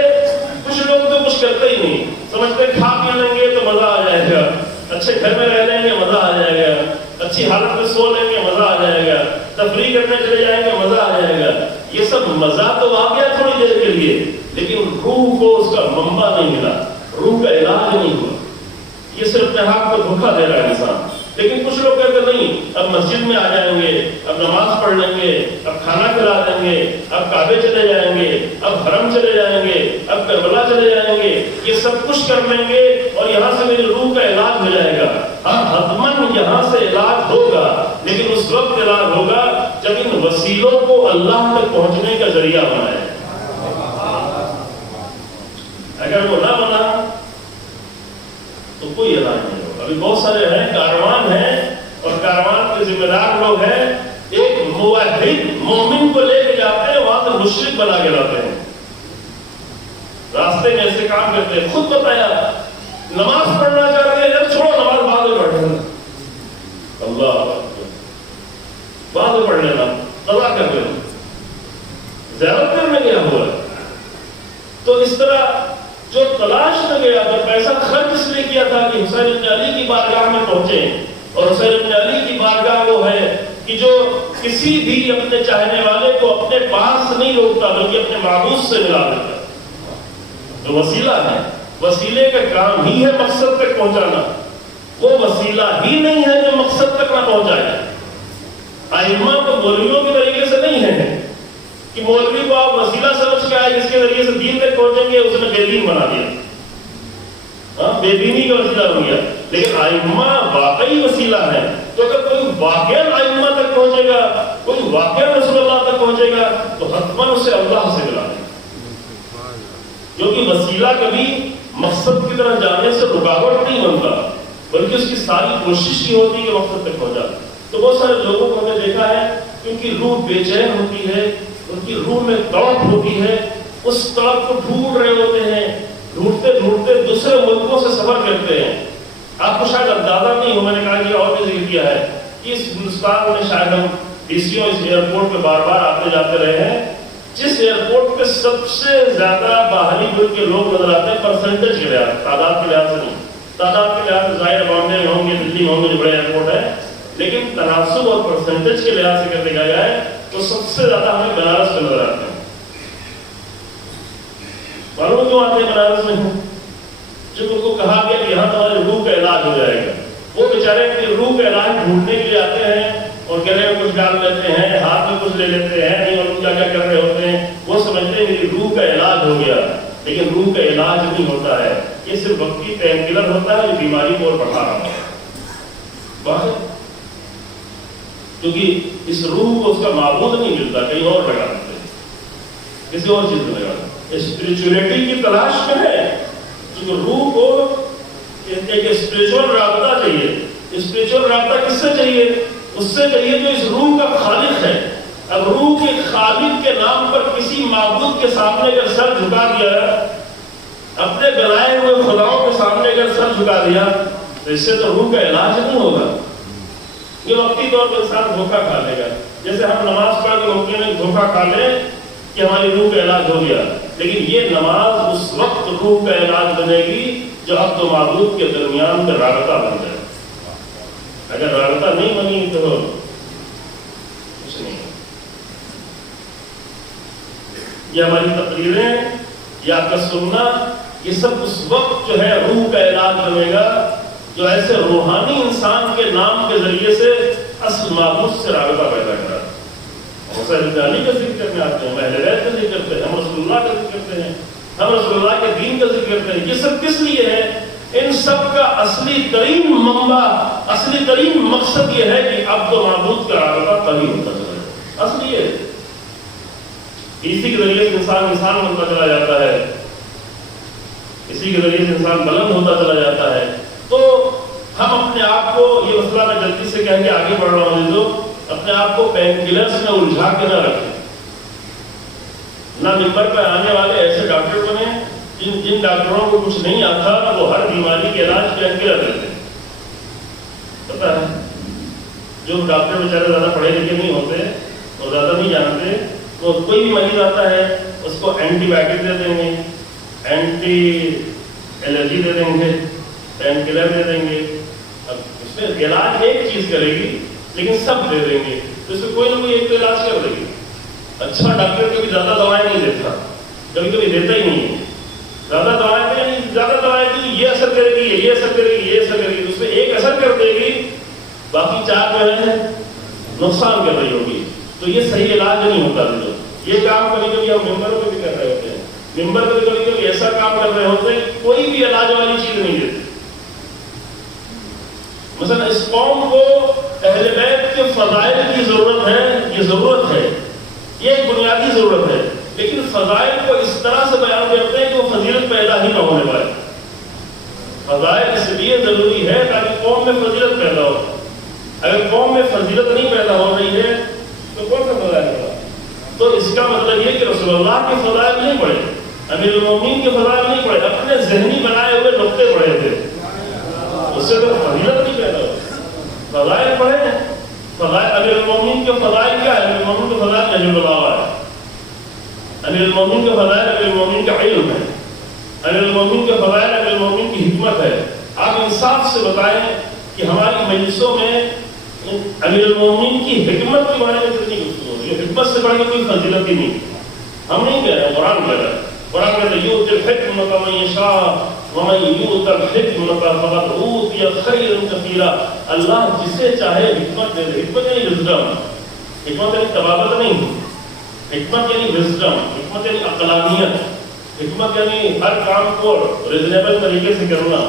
کچھ لوگ تو کچھ کرتے ہی نہیں، سمجھتے کھا پی لیں گے تو مزہ آ جائے گا، اچھے گھر میں رہ لیں گے مزہ آ جائے گا، اچھی حالت میں سو لیں گے مزہ آ جائے گا، تفریح کرنے چلے جائیں گے مزہ آ جائے گا. یہ سب مزہ تو آ گیا تھوڑی دیر کے لیے، لیکن روح کو اس کا منبع نہیں ملا، روح کا علاج نہیں ہوا. یہ صرف اپنے آپ کو دھوکہ دے رہا ہے انسان. لیکن کچھ لوگ کہتے نہیں، اب مسجد میں آ جائیں گے، اب نماز پڑھ لیں گے، اب کھانا کھلا دیں گے، اب کعبے چلے جائیں گے، اب حرم چلے جائیں گے، اب کربلا چلے جائیں گے، یہ سب کچھ کر لیں گے اور یہاں سے میری روح کا علاج ہو جائے گا. ہاں حتماً یہاں سے علاج ہوگا، لیکن اس وقت علاج ہوگا جب ان وسیلوں کو اللہ تک پہنچنے کا ذریعہ بنائے. اگر وہ نہ بنا تو کوئی علاج نہیں ہوگا. ابھی بہت سارے ہیں، کاروان ہیں، اور کاروان کے ذمہ دار لوگ ہیں، ایک موحد مومن کو لے کے جاتے ہیں، وہاں سے مشرک بنا کے لاتے ہیں، راستے میں ایسے کام کرتے ہیں. خود بتایا نماز پڑھنا چاہتے ہیں، جب چھوڑو نماز بعد میں پڑھ لینا، اللہ بعد میں پڑھ لینا، قضا کر لینا، زیارت کرنے گیا ہوا ہے. تو اس طرح جو تلاش میں گیا تھا، پیسہ خرچ اس لیے کیا تھا کہ حسین ابن علی کی بارگاہ میں پہنچے. اور حسین ابن علی کی بارگاہ وہ ہے کہ جو کسی بھی اپنے چاہنے والے کو اپنے پاس نہیں روکتا بلکہ اپنے معبود سے ملا دیتا. تو وسیلہ ہے، وسیلے کا کام ہی ہے مقصد تک پہنچانا، وہ وسیلہ ہی نہیں ہے جو مقصد تک نہ پہنچائے. ائمہ تو مولویوں کے طریقے سے نہیں ہے کہ مولوی کو آپ وسیلہ سمجھ کے آئے جس کے ذریعے سے دین تک پہنچیں گے، اس نے بے دین بنا دیا، بے دینی کا وسیلہ ہو گیا. لیکن ائمہ واقعی وسیلہ ہے. تو اگر کوئی واقعی ائمہ تک پہنچے گا، کوئی واقعی رسول اللہ تک پہنچے گا، تو حتماً اسے اللہ سے ملا دے. کیونکہ وسیلہ کبھی مقصد کی طرح جانے سے رکاوٹ نہیں بنتا، بلکہ اس کی ساری کوشش یہ ہوتی ہے کہ مقصد تک پہنچا. تو بہت سارے لوگوں کو ہم نے دیکھا ہے کہ ان کی روح بے چین ہوتی ہے، ان کی روح میں تڑپ ہوتی ہے، اس تڑپ کو ڈھونڈ رہے ہوتے ہیں، ڈھونڈتے ڈھونڈتے دوسرے ملکوں سے سفر کرتے ہیں. آپ کو شاید اندازہ نہیں ہو، میں نے کہا کہ اور بھی ذکر کیا ہے کہ اس ہندوستان میں شاید ہم ڈی سی او اس ایئرپورٹ پہ بار بار آتے جاتے رہے ہیں، جس ایئرپورٹ پہ سب سے زیادہ باہری ملک کے لوگ نظر آتے ہیں پرسنٹیج کے لحاظ، تعداد کے لحاظ سے نہیں. تعداد کے لحاظ سے ظاہر بامبے میں ہوں گے، دلی میں ہوں گے جو بڑے ایئرپورٹ ہے، لیکن تناسب اور پرسنٹیج کے لحاظ سے اگر دیکھا جائے تو سب سے زیادہ ہمیں بنارس میں نظر آتے ہیں. معلوم کیوں آتے ہیں بنارس میں؟ جو ان کو کہا گیا کہ یہاں تمہاری روح کا علاج ہو جائے گا. وہ بیچارے اپنی روح کا علاج ڈھونڈنے کے لیے آتے ہیں اور گلے میں کچھ ڈال لیتے ہیں، ہاتھ میں کچھ لے لیتے ہیں، نہیں اور کیا کیا کر رہے ہوتے ہیں. وہ سمجھتے ہیں میری روح کا علاج ہو گیا، لیکن روح کا علاج نہیں ہوتا ہے. یہ صرف وقتی پین کلر ہوتا ہے جو بیماری کو اور بڑھا رہا ہے. کیونکہ اس روح کو اس کا معبود نہیں ملتا، کہیں اور لگا دیتے ہیں، کسی اور چیز میں لگا دیتے ہیں. اسپریچولیٹی کی تلاش میں ہے، جو روح کو ایک اسپریچول رابطہ چاہیے. اسپریچول رابطہ کس سے چاہیے؟ اس سے چاہیے جو اس روح کا خالق ہے. اب روح کے خالق کے نام پر کسی معبود کے سامنے اگر سر جھکا دیا، اپنے بنائے ہوئے خداؤں کے سامنے اگر سر جھکا دیا، تو اس سے تو روح کا علاج نہیں ہوگا. یہ وقتی طور پر انسان دھوکہ کھا لے گا. جیسے ہم نماز پڑھ کے ممکن ہے دھوکہ کھا لیں کہ ہماری روح کا علاج ہو گیا، لیکن یہ نماز اس وقت روح کا علاج بنے گی جو عبد و معبود کے درمیان میں رابطہ بن جائے. اگر رابطہ نہیں بنی تو کچھ نہیں. یہ ہماری تقریریں یا آپ کا سننا، یہ سب اس وقت جو ہے روح کا علاج بنے گا جو ایسے روحانی انسان کے نام کے ذریعے سے اصل معبود سے رابطہ پیدا کرا. حسین ابن علی کا ذکر کرنے آتے ہیں، اہل بیت کا ذکر کرتے ہیں، ہم رسول اللہ کا ذکر کرتے ہیں، ہم رسول اللہ کے دین کا ذکر کرتے ہیں. یہ سب کس لیے ہے؟ ان سب کا اصلی ترین منبع، اصلی ترین مقصد یہ ہے کہ عبد و معبود کا رابطہ قوی ہوتا چلا جائے. اصل یہ ہے، اسی کے ذریعے سے انسان بنتا چلا جاتا ہے، اسی کے ذریعے سے انسان بلند ہوتا چلا جاتا ہے. تو ہم اپنے آپ کو، یہ مسئلہ میں جلدی سے کہہ کے آگے بڑھ رہا ہوں، جو اپنے آپ کو پین کلرز میں الجھا کے نہ رکھیں. نہ ممبر پہ آنے والے ایسے ڈاکٹر بنے جن ڈاکٹروں کو کچھ نہیں آتا وہ ہر بیماری کے علاج پین کلر دیتے ہیں. پتہ ہے جو ڈاکٹر بیچارے زیادہ پڑھے لکھے نہیں ہوتے اور زیادہ نہیں جانتے، تو کوئی بھی مریض آتا ہے اس کو اینٹی بایوٹک دے دیں گے، اینٹی الرجی دے دیں گے، پین کلر دے دیں گے. اب اس میں علاج ایک چیز کرے گی لیکن سب دے دیں گے، تو اس میں کوئی نہ کوئی ایک تو علاج کر دے گی. اچھا ڈاکٹر کبھی زیادہ دوائیں نہیں دیتا، کبھی کبھی دیتا ہی نہیں ہے. زیادہ دوائیں دے نہیں، زیادہ دوائیں دی یہ اثر کرے گی، یہ اثر کرے گی، یہ اثر کرے گی، اس میں ایک اثر کر دے گی، باقی 4 جو ہے نقصان کر رہی ہوگی. تو یہ صحیح علاج نہیں ہوتا. یہ کام کبھی کبھی ہم ممبروں پہ بھی کر رہے ہوتے ہیں، ممبر پہ کبھی کبھی ایسا کام کر رہے ہوتے ہیں کوئی بھی علاج والی چیز نہیں دیتے. مثلا اس قوم کو اہل بیت کے فضائل کی ضرورت ہے، یہ ضرورت ہے، یہ ایک بنیادی ضرورت ہے، لیکن فضائل کو اس طرح سے بیان کرتے ہیں کہ وہ فضیلت پیدا ہی نہ ہونے پائے. فضائل اس لیے ضروری ہے تاکہ قوم میں فضیلت پیدا ہو. اگر قوم میں فضیلت نہیں پیدا ہو رہی ہے تو کون سا فضائل ہوگا؟ تو اس کا مطلب یہ کہ رسول اللہ کے فضائل نہیں پڑھے، امیر المومنین کے فضائل نہیں پڑھے، اپنے ذہنی بنائے ہوئے نقطے پڑھے تھے، اس سے تو فضیلت نہیں پیدا ہو. فضائل پڑھے ہیں. فضائل امیر المومنین کے فضائل کیا ہے؟ امیر المومنین کے فضائل نجم البلاغہ ہے. امیر المومنین کے فضائل امیر المومنین کا علم ہے. امیر المومنین کے فضائل امیر المومنین کی حکمت ہے. آپ انصاف سے بتائیں کہ ہماری مجلسوں میں امیر المومنین کی حکمت کے بارے میں کتنی گفتگو ہو رہی ہے؟ حکمت سے بڑھ کے کوئی فضیلت ہی نہیں. ہم نہیں کہہ رہے، قرآن کہہ رہا ہے. قرآن کہتا ہے یؤتی الحکمۃ من یشاء ومن یؤت الحکمۃ فقد اوتی خیرا کثیرا. اللہ جسے چاہے حکمت دے دے. حکمت یعنی وزڈم، حکمت یعنی طبابت نہیں، حکمت یعنی وزڈم، حکمت یعنی عقلانیت، حکمت یعنی ہر کام کو ریزنیبل طریقے سے کرنا،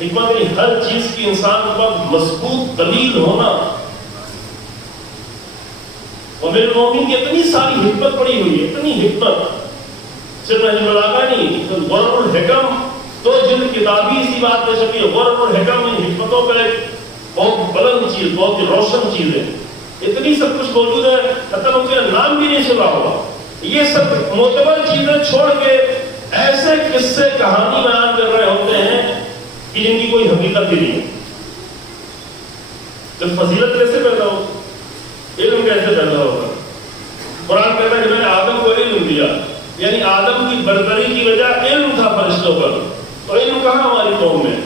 حکمت یعنی ہر چیز کی انسان پر مضبوط دلیل ہونا. اور میرے مومن کی اتنی ساری حکمت پڑی ہوئی ہے، اتنی حکمت، صرف نجم البلاغہ نہیں، غرر الحکم تو جلد کتابی سی بات ہے چھپی ہے. غرر الحکم ان حکمتوں پر ایک بہت بلند چیز، بہت ہی روشن چیز ہے. اتنی سب کچھ موجود ہے، حتیٰ ان کا نام بھی نہیں سنا ہوگا. یہ سب معتبر چیزیں چھوڑ کے ایسے قصے کہانی بیان کر رہے ہوتے ہیں کہ جن کی کوئی حقیقت ہی نہیں ہے. تو فضیلت کیسے پیدا ہو، علم کیسے پیدا ہوگا؟ قرآن کہتا ہے کہ میں نے آدم کو علم دیا، یعنی آدم کی برتری کی وجہ علم تھا فرشتوں پر. تو علم کہاں ہماری قوم میں؟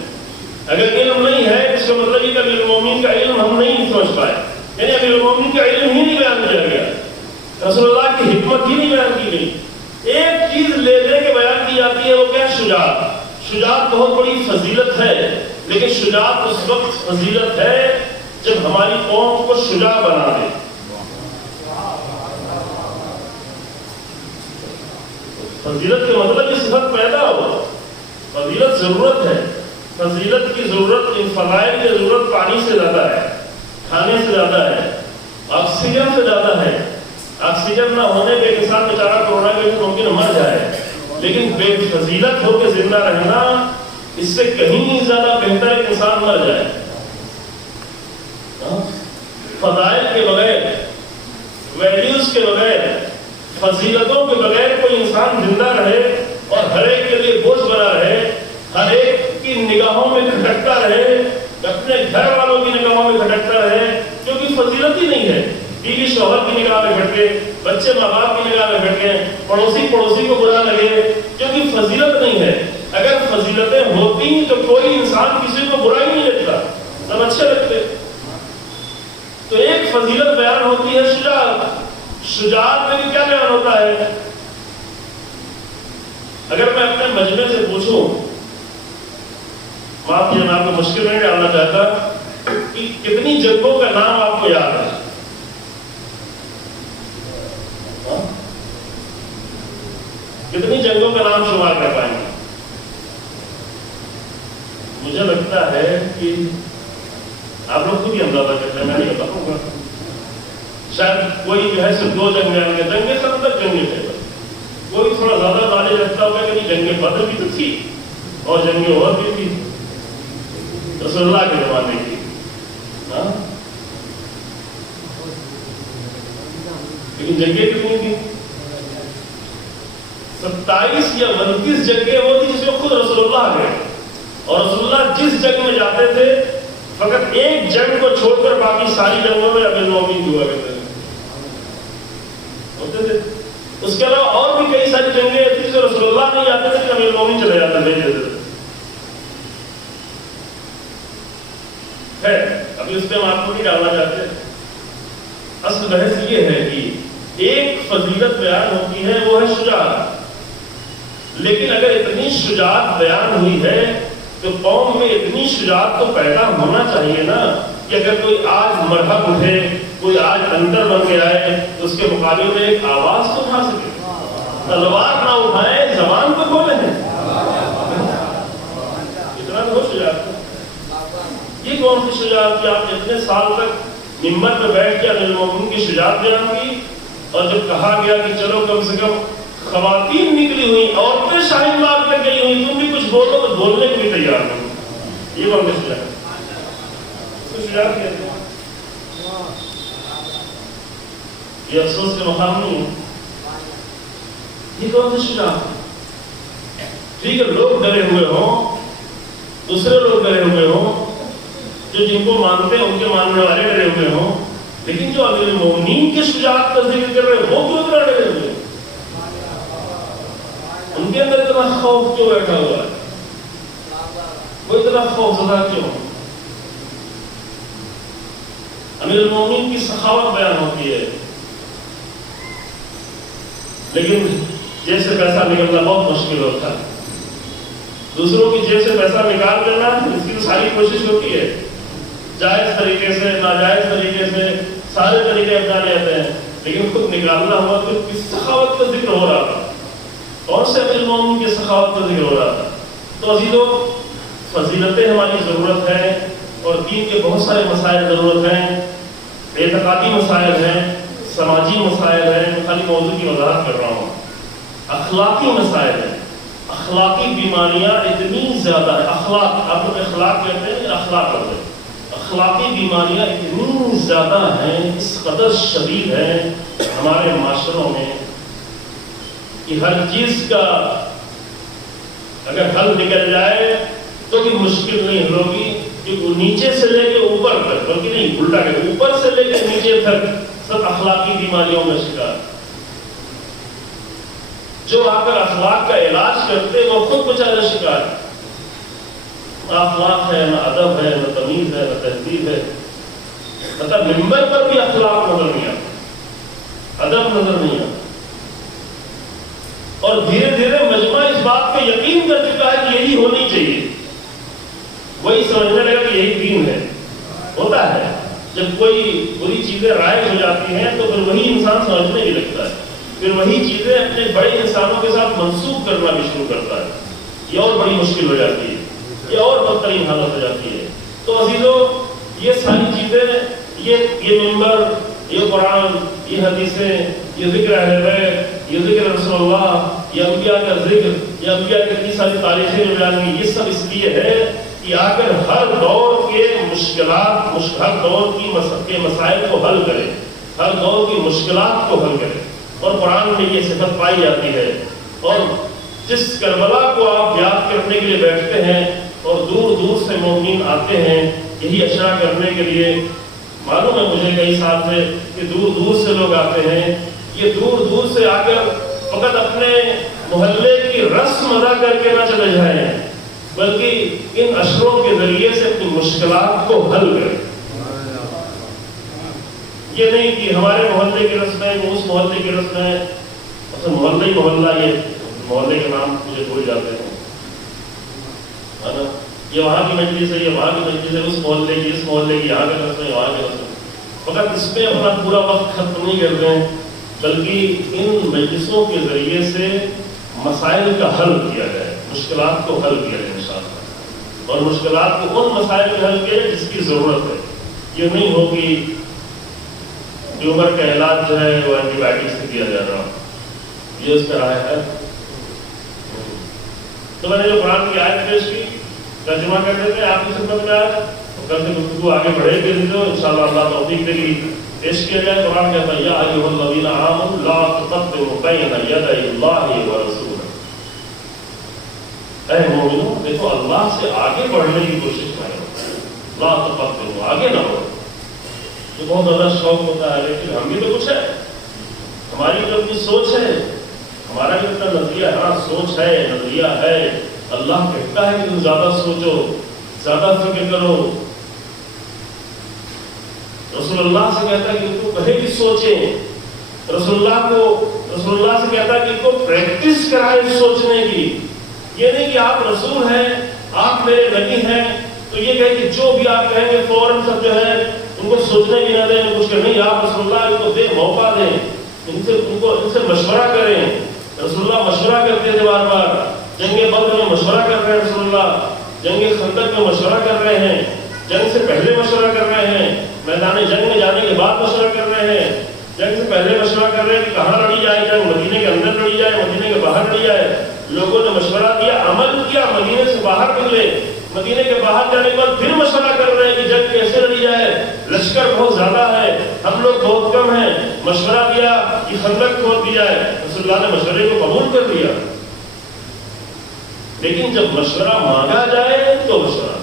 اگر علم نہیں ہے اس کا مطلب یہ کہ امیر المومنین کا علم ہم نہیں سمجھ پائے، یعنی امیر المومنین کا علم ہی نہیں بیان کیا گیا، رسول اللہ کی حکمت ہی نہیں بیان کی گئی. ایک چیز لے دے کے بیان کی جاتی ہے، وہ کیا؟ شجاعت. شجاعت بہت بڑی فضیلت ہے، لیکن شجاعت اس وقت فضیلت ہے جب ہماری قوم کو شجاع بنا دے. فضیلت کے مطلب یہ صفت پیدا ہو. فضیلت ضرورت ہے. فضیلت کی ضرورت، ان فضائل کی ضرورت پانی سے زیادہ ہے، کھانے سے زیادہ ہے، آکسیجن سے زیادہ ہے. آکسیجن نہ ہونے پہ انسان بیچارہ کورونا کے ممکن مر جائے، لیکن بے فضیلت ہو کے زندہ رہنا اس سے کہیں زیادہ بہتر ہے کہ انسان مر جائے. فضائل کے بغیر، ویلیوز کے بغیر، فضیلتوں کے بغیر کوئی انسان زندہ رہے اور ہر ایک کے لیے بوجھ بنا رہے، ہر ایک کی نگاہوں میں کھٹکتا رہے، اپنے گھر والوں کی نگاہوں میں کھٹکتا رہے، کیونکہ فضیلت ہی نہیں ہے. بیوی شوہر کی نگاہ میں کھٹکے، بچے ماں باپ کی نگاہ میں کھٹکے، پڑوسی کو برا لگے، کیونکہ فضیلت نہیں ہے. اگر فضیلتیں ہوتی تو کوئی انسان کسی کو برا ہی نہیں لگتا، سب اچھے لگتے. تو ایک فضیلت بیان ہوتی ہے شجاعت. شجاعت میں بھی کیا بیان ہوتا ہے؟ اگر میں اپنے مجمع سے پوچھوں، معاف کیجیے میں آپ کو مشکل میں ڈالنا چاہتا کہ کتنی جنگوں کا نام آپ کو یاد ہے؟ کتنی جنگوں کا نام شمار کر پائیں گے؟ مجھے لگتا ہے کہ آپ لوگ خود ہی اندازہ کرتے ہیں، میں نہیں بتاؤں گا. شاید کوئی جو ہے صرف 2 جنگیں آئیں گے، جنگیں سب تک جنگیں تھے. کوئی تھوڑا زیادہ نالج رکھتا ہوگا کہ جنگیں بدر بھی تو تھی اور جنگیں اور بھی تھی رسول اللہ کے زمانے کی. لیکن جنگیں کتنی تھی؟ 27 یا 29 جنگیں وہ تھی جس میں خود رسول اللہ گئے. اور رسول اللہ جس جنگ میں جاتے تھے فقط ایک جنگ کو چھوڑ کر باقی ساری جنگوں میں امیر المومنین ہوا کرتے تھے ہوتے تھے. اس کے علاوہ اور بھی کئی ساری جنگیں تھیں جو رسول اللہ نہیں آتے تھے کہ امیر المومنین چلے جاتے بھیج دیتے تھے. ابھی اس پہ ہم آپ کو نہیں ڈالنا چاہتے. اصل بحث یہ ہے کہ ایک فضیلت بیان ہوتی ہے وہ ہے شجاعت. لیکن اگر اتنی شجاعت بیان ہوئی ہے تو قوم میں اتنی شجاعت تو پیدا ہونا چاہیے نا کہ اگر کوئی آج مرہب اٹھے, کوئی آج اندر بن کے آئے تو اس کے مقابلے میں ایک آواز تو اٹھا سکے. تلوار نہ اٹھائے, زبان کو کھولے ہیں. اتنا تو ہو شجاعت. یہ کون سی شجاعت کہ آپ اتنے سال تک ممبر پہ بیٹھ کے امیر المومنین کی شجاعت بیان کی, اور جب کہا گیا کہ چلو کم سے کم خواتین نکلی ہوئی, عورتیں شاہین باغ پہ گئی ہوئی, تم بھی کچھ بولو تو بولنے کو بھی تیار نہیں. یہ کون سی شجاعت؟ شجاعت کہتے ہیں. یہ افسوس کے مقام نہیں ہے. یہ کون سی شجاعت؟ ٹھیک ہے, لوگ ڈرے ہوئے ہوں, دوسرے لوگ ڈرے ہوئے ہوں, جو جن کو مانتے ہیں ان کے ماننے والے ڈرے ہوئے ہوں, لیکن جو امیر المومنین کی شجاعت کا ذکر کر رہے ہیں وہ کیوں اتنا ڈرے ہوئے ہیں؟ ان کے اندر اتنا خوف کیوں بیٹھا ہوا ہے؟ وہ اتنا خوف زدہ کیوں؟ امیر المومنین کی سخاوت بیان ہوتی ہے, لیکن جیب سے پیسہ نکلنا بہت مشکل ہوتا ہے. دوسروں کی جیب سے پیسہ نکال لینا اس کی تو ساری کوشش ہوتی ہے, جائز طریقے سے, ناجائز طریقے سے, سارے طریقے اپنا لیتے ہیں, لیکن خود نکالنا ہوا تو کس سخاوت کا ذکر ہو رہا تھا؟ کون سے امیر المومنین کی سخاوت کا ذکر ہو رہا تھا؟ تو عزیزو, فضیلتیں ہماری ضرورت ہے, اور دین کے بہت سارے مسائل ضرورت ہیں, اعتقادی مسائل ہیں, سماجی مسائل ہیں. میں خالی موضوع کی وضاحت کر رہا ہوں. اخلاقی مسائل ہیں, اخلاقی بیماریاں اتنی زیادہ ہیں. اخلاق, آپ لوگ اخلاق کہتے ہیں, اخلاق کہتے ہیں. اخلاقی بیماریاں اتنی زیادہ ہیں, اس قدر شدید ہیں ہمارے معاشروں میں کہ ہر چیز کا اگر حل نکل جائے تو بھی مشکل نہیں حل ہوگی, کیونکہ نیچے سے لے کے اوپر تک, بلکہ نہیں الٹا کہ اوپر سے لے کے نیچے تک سب اخلاقی بیماریوں میں شکار. جو آ کر اخلاق کا علاج کرتے وہ خود بچارے شکار. نہ اخلاق ہے, نہ ادب ہے, نہ تمیز ہے, نہ تہذیب ہے. مطلب ممبر پر بھی اخلاق نظر نہیں آتا, ادب نظر نہیں آتا. اور دھیرے دھیرے مجمع اس بات پہ یقین کر چکا ہے کہ یہی ہونی چاہیے. وہی سمجھنے لگا کہ یہی دین ہے. ہوتا ہے جب کوئی بری چیزیں رائج ہو جاتی ہیں تو پھر وہی انسان سمجھنے بھی لگتا ہے, پھر وہی چیزیں اپنے بڑے انسانوں کے ساتھ منسوخ کرنا بھی شروع کرتا ہے. یہ اور بڑی مشکل ہو جاتی ہے, یہ اور بدترین حالت ہو جاتی ہے. تو عزیزو, یہ ساری چیزیں, یہ ممبر, یہ قرآن, یہ حدیثیں, یہ ذکر اہل بیت, یہ ذکر رسول اللہ, یہ انبیاء کا ذکر, یہ انبیاء کی اتنی ساری تاریخیں جو بیان کی, یہ سب اس لیے ہے کہ آ کر ہر دور کے مشکلات, ہر دور کے مسائل کو حل کرے, ہر دور کی مشکلات کو حل کرے. اور قرآن میں یہ صفت پائی جاتی ہے. اور جس کربلا کو آپ یاد کرنے کے لیے بیٹھتے ہیں اور دور دور سے مومنین آتے ہیں یہی اشرا کرنے کے لیے, معلوم ہے مجھے کئی سال سے کہ دور دور سے لوگ آتے ہیں. یہ دور دور سے آ کر فقط اپنے محلے کی رسم ادا کر کے نہ چلے جائیں, بلکہ ان اشروں کے ذریعے سے اپنی مشکلات کو حل کریں. یہ نہیں کہ ہمارے محلے کی رسم ہے, اس محلے کی رسم ہے. اصل محلہ ہی محلہ, یہ محلے کے نام مجھے بھول جاتے ہیں, یہ وہاں کی مجلس ہے, یہ وہاں کی مجلس ہے, اس محلے کی, اس محلے کی, یہاں کی رسم ہے, وہاں کی رسم ہے. فقط اس میں اپنا پورا وقت ختم نہیں کرتے ہیں, بلکہ ان مجلسوں کے ذریعے سے مسائل کا حل کیا جائے, مشکلات کو حل کیا جائے انشاءاللہ. اور مشکلات کو ان مسائل میں حل کیا جائے جس کی ضرورت ہے. یہ نہیں ہو کہ ٹیومر کا علاج جو ہے وہ اینٹی بائیوٹک سے کیا جا رہا, یہ اس کا رائے ہے. تو میں نے جو قرآن کی آیت پیش کی, ترجمہ کر دیتے ہیں آپ کی خدمت میں آج, کل سے گفتگو آگے بڑھے گی تو انشاءاللہ اللہ توفیق دے گی. پیش کیا جائے. قرآن کہتا ہے یا ایھا الذین آمنوا لا تقدموا بین یدی اللہ ورسولہ. اے مومنو, دیکھو اللہ سے آگے بڑھنے کی کوشش کرو, لا تقدموا، آگے نہ ہو. تو بہت زیادہ شوق ہوتا ہے، لیکن ہم بھی تو کچھ ہے، ہماری بھی اپنی سوچ ہے، ہمارا بھی اپنا نظریہ. ہاں سوچ ہے، نظریہ ہے. اللہ کہتا ہے کہ تم زیادہ سوچو، زیادہ فکر کرو. رسول اللہ سے کہتا ہے کہ ان کو کہے کہ سوچیں. رسول اللہ سے کہتا ہے کہ ان کو پریکٹس کرائے سوچنے کی. یہ نہیں کہ آپ رسول ہیں، آپ میرے نبی ہیں تو یہ کہے کہ جو بھی آپ کہیں گے فوراً سب جو ہے ان کو سوچنے کی نہ دیں، کچھ کہ نہیں. آپ رسول اللہ ان کو دے موقع دیں، ان سے مشورہ کریں. رسول اللہ مشورہ کرتے تھے بار بار. جنگ بدر میں مشورہ کر رہے ہیں رسول اللہ، جنگ خندق میں مشورہ کر رہے ہیں، جنگ سے پہلے مشورہ کر رہے ہیں، میدان جنگ میں جانے کے بعد مشورہ کر رہے ہیں. جنگ سے پہلے مشورہ کر رہے ہیں کہ کہاں لڑی جائے جنگ، مدینے کے اندر لڑی جائے، مدینے کے باہر لڑی جائے. لوگوں نے مشورہ دیا، عمل کیا، مدینے سے باہر نکلے. مدینے کے باہر جانے کے بعد پھر مشورہ کر رہے ہیں کہ جنگ کیسے لڑی جائے. لشکر بہت زیادہ ہے، ہم لوگ بہت کم ہیں. مشورہ دیا کہ خندق کھود دی جائے. رسول اللہ نے مشورے کو قبول کر لیا. لیکن جب مشورہ مانگا جائے تو مشورہ،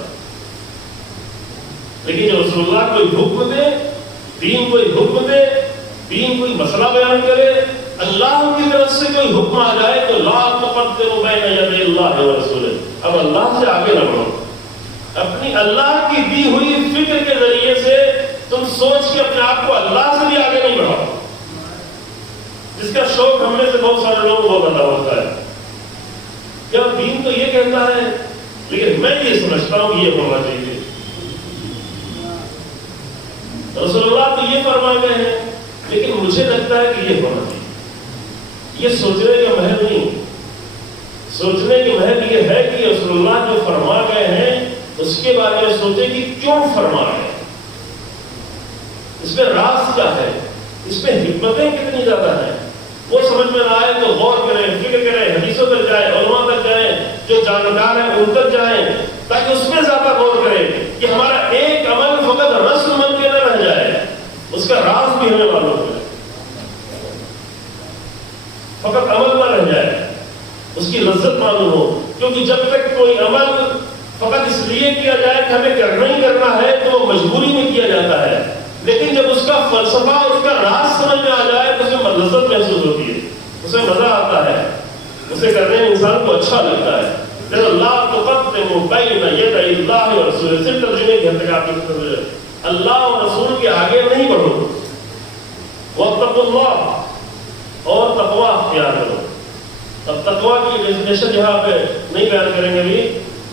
لیکن جب رسول اللہ کوئی حکم دے، دین کوئی حکم دے، دین کوئی مسئلہ بیان کرے، اللہ کی طرف سے کوئی حکم آ جائے تو لا تقدموا بین یدی اللہ ورسولہ. اب اللہ سے آگے نہ بڑھو. اپنی اللہ کی دی ہوئی فکر کے ذریعے سے تم سوچ کے اپنے آپ کو اللہ سے بھی آگے نہیں بڑھاؤ. جس کا شوق ہم میں سے بہت سارے لوگوں کو بتا ہوتا ہے کہ دین تو یہ کہتا ہے لیکن میں یہ سمجھتا ہوں کہ یہ ہونا چاہیے. رسول اللہ تو یہ فرما گئے ہیں لیکن مجھے لگتا ہے کہ یہ ہونا چاہیے. یہ سوچنے کا محل نہیں، سوچنے کی محل یہ ہے کہ رسول اللہ جو فرما گئے ہیں اس کے بارے میں سوچیں کہ کیوں فرما گئے، اس میں راز کیا ہے، اس میں حکمتیں کتنی زیادہ ہیں. وہ سمجھ میں نہ آئے تو غور کریں، فکر کریں، حدیثوں تک جائیں، علماء تک جائیں، جو جانکار ہیں ان تک جائیں، تاکہ اس میں زیادہ غور کریں کہ ہمارا ایک عمل فقط رسم بن کے نہ رہ جائے، اس کا راز بھی ہمیں معلوم ہے. فقط عمل نہ رہ جائے، اس کی لذت معلوم ہو. کیونکہ جب تک کوئی عمل فقط اس لیے کیا جائے کہ ہمیں کرنا ہی کرنا ہے تو وہ مجبوری میں کیا جاتا ہے. لیکن جب اس کا فلسفہ، اس کا راز سمجھ میں آ جائے تو اس میں لذت محسوس ہوتی ہے، اسے مزہ آتا ہے، اسے کرنے میں انسان کو اچھا لگتا ہے. اللہ تقدموا بین یدی اللہ ورسولہ، صرف ترجمے کی حد تک آپ کی اللہ اور رسول کے آگے نہیں بڑھو. واتقوا اللہ، اور تقویٰ اختیار کرو. اب تقویٰ کی ڈیفینیشن یہاں پہ نہیں بیان کریں گے ابھی،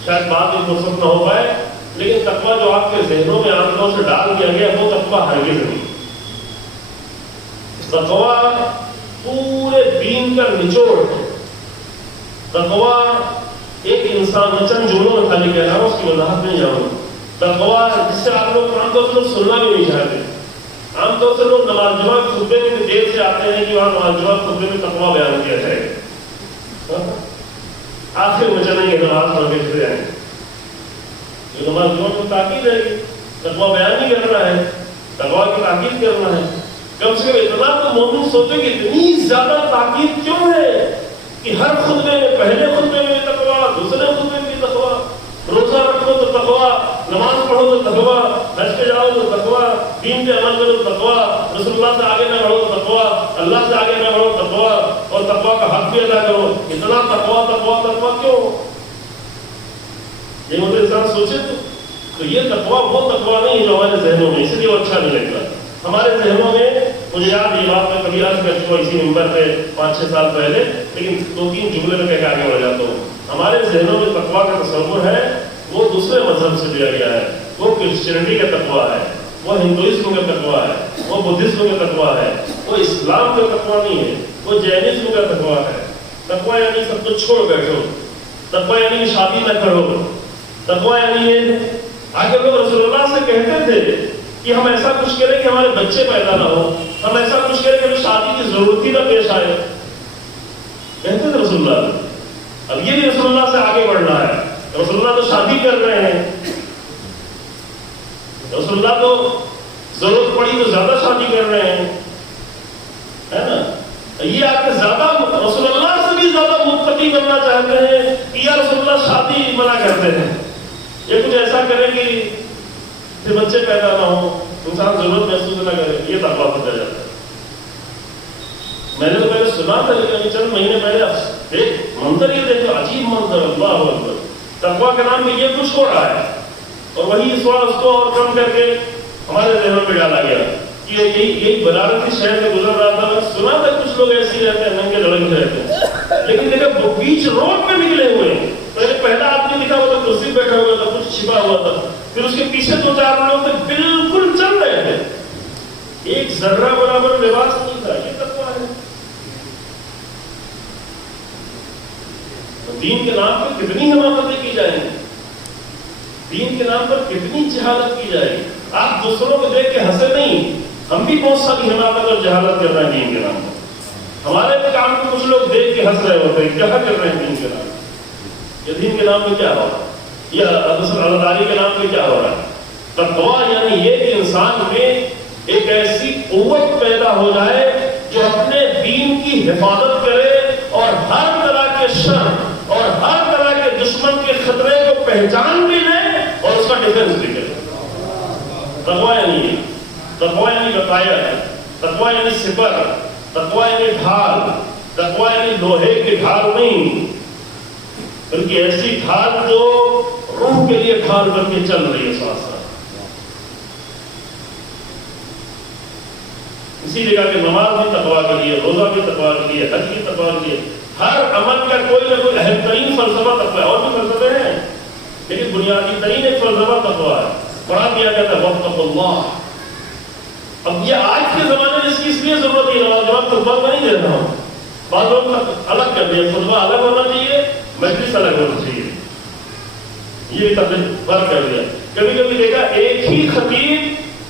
شاید بات میں فرصت نہ ہو پائے. لیکن تقویٰ جو آپ کے ذہنوں میں عام طور سے ڈال دیا گیا وہ تقویٰ ہرگز نہیں. تقویٰ پورے دین کا نچوڑ ہے. تقویٰ ایک انسان، میں چند جملوں میں خالی کہہ رہا ہوں، اس کی وضاحت نہیں جاؤں. تقویٰ جس سے آپ لوگ عام طور سے لوگ سننا بھی نہیں چاہتے. عام طور سے لوگ نماز جمعہ کے خطبے میں دیر سے آتے ہیں کہ وہاں نماز جمعہ کے خطبے میں تقویٰ بیان کیا جائے. آخر میں چلیں گے نماز پڑھ کے چلے آئیں گے. نماز جمعہ کو تاکید ہے کہ تقویٰ بیان نہیں کرنا ہے، تقویٰ کی تاکید کرنا ہے. کم سے کم اتنا تو مومن سوچے کہ اتنی زیادہ تاکید کیوں ہے کہ ہر خطبے میں، پہلے خطبے میں بھی تقویٰ، دوسرے خطبے میں بھی تقویٰ، روزہ رکھو تو تقویٰ، نماز پڑھو تو تقویٰ، حج پہ جاؤ تو تقویٰ، دین پہ عمل کرو تو تقویٰ، رسول اللہ سے آگے نہ بڑھو تو تقویٰ، اللہ سے آگے نہ بڑھو تو تقویٰ، اور تقویٰ کا حق بھی ادا کرو. اتنا تقویٰ تقویٰ تقویٰ کیوں؟ یہ مطلب انسان سوچے تو یہ تقویٰ وہ تقویٰ نہیں جو ہمارے ذہنوں میں، اس لیے وہ اچھا نہیں لگتا. ہمارے ذہنوں میں، مجھے یاد یہ بات میں کبھی عرض کر چکا اسی ممبر پہ 5-6 سال پہلے، لیکن 2-3 جملے میں کہہ کے آگے بڑھ جاتا ہوں. ہمارے ذہنوں میں تقویٰ کا تصور ہے وہ دوسرے مذہب سے دیا گیا ہے. وہ کرسچینٹی کا تقویٰ ہے، وہ ہندوازم کا تقویٰ ہے، وہ بدھزم کا تقویٰ ہے، وہ اسلام کا تقویٰ نہیں ہے، وہ جینزم کا تقویٰ ہے. تقویٰ یعنی سب کچھ چھوڑ بیٹھو، تقویٰ یعنی شادی نہ کرو، تقویٰ یعنی یہ. آگے لوگ رسول اللہ سے کہتے تھے کہ ہم ایسا کچھ کریں کہ ہمارے بچے پیدا نہ ہو، ہم ایسا کچھ کریں کہ ہمیں شادی کی ضرورت ہی نہ پیش آئے، کہتے تھے رسول اللہ. اب یہ بھی رسول اللہ سے آگے بڑھنا ہے. رسول اللہ تو شادی کر رہے ہیں، رسول اللہ تو ضرورت پڑی تو زیادہ شادی کر رہے ہیں، ہے نا. یہ آپ کے زیادہ رسول اللہ سے بھی زیادہ متقی بننا چاہتے ہیں کہ یا رسول اللہ شادی منع کرتے ہیں، یہ کچھ ایسا کریں کہ پھر بچے پیدا نہ ہو، انسان ضرورت محسوس نہ کرے، یہ تقویٰ ہوتا جاتا ہے۔ میں نے تو پہلے سنا تھا، لیکن چند مہینے پہلے ایک منظر یہ دیکھو، عجیب منظر، اللہ اکبر، تقویٰ کے نام میں یہ کچھ ہو رہا ہے، اور وہی اس وقت اس کو اور کم کر کے ہمارے ذہنوں پہ ڈالا گیا کہ یہی بنارسی شہر میں گزر رہا تھا، میں سنا تھا کچھ لوگ ایسے ہی رہتے ہیں، ننگے لڑکے رہتے ہیں، لیکن دیکھا بیچ روڈ پہ نکلے ہوئے ہیں، پہلا آدمی دکھا ہوا تھا، کرسی بیٹھا ہوا تھا، کچھ چھپا ہوا تھا، پھر اس کے پیچھے دو چار لوگ تھے، بالکل چل رہے تھے، ایک ذرہ برابر لباس نہیں تھا۔ یہ تقویٰ ہے۔ دین کے نام پر کتنی حماقتیں کی جائیں گی، دین کے نام پر کتنی جہالت کی جائے گی۔ آپ دوسروں کو دیکھ کے ہنسے نہیں، ہم بھی بہت ساری حماقت اور جہالت کر رہے ہیں دین کے نام پر۔ ہمارے کام کو کچھ لوگ دیکھ کے ہنس رہے ہوتے ہیں، کیا کر رہے ہیں دین کے نام پر؟ یہ دین کے نام پہ کیا ہو رہا ہے، یا اللہ تعالی کے نام پہ کیا ہو رہا ہے؟ تقویٰ یعنی یہ کہ انسان میں ایک ایسی قوت پیدا ہو جائے جو اپنے دین کی حفاظت کرے اور ہر طرح کے شر اور ہر طرح کے دشمن کے خطرے کو پہچان بھی لے اور اس کا ڈیفنس بھی کرے۔ تقویٰ یعنی یہ، تقویٰ یعنی بقایا ہے، تقویٰ یعنی سپر، تقویٰ یعنی ڈھال، تقویٰ یعنی لوہے کی ڈھال نہیں، بلکہ ایسی ڈھال جو روح کے لیے ڈھال بن کے چل رہی ہے ساتھ ساتھ۔ اسی جگہ کہ نماز بھی تقویٰ کے لیے، روزہ بھی تقویٰ کے لیے، حج بھی تقویٰ کے لیے، ہر عمل کا کوئی نہ کوئی اہم ترین فلسفہ تقویٰ ہے۔ اور بھی فلسفے ہیں لیکن بنیادی ترین ایک فلسفہ تقویٰ ہے۔ پڑھا دیا گیا تھا واتقوا اللہ۔ اب یہ آج کے زمانے میں اس کی اس لیے ضرورت ہے، نماز جواب خطبہ میں نہیں دیتا ہوں، بعض لوگ الگ کر دیا، خطبہ الگ ہونا چاہیے، مجلس الگ ہونا چاہیے، یہ بھی فرق کر دیا۔ کبھی کبھی دیکھا ایک ہی خطیب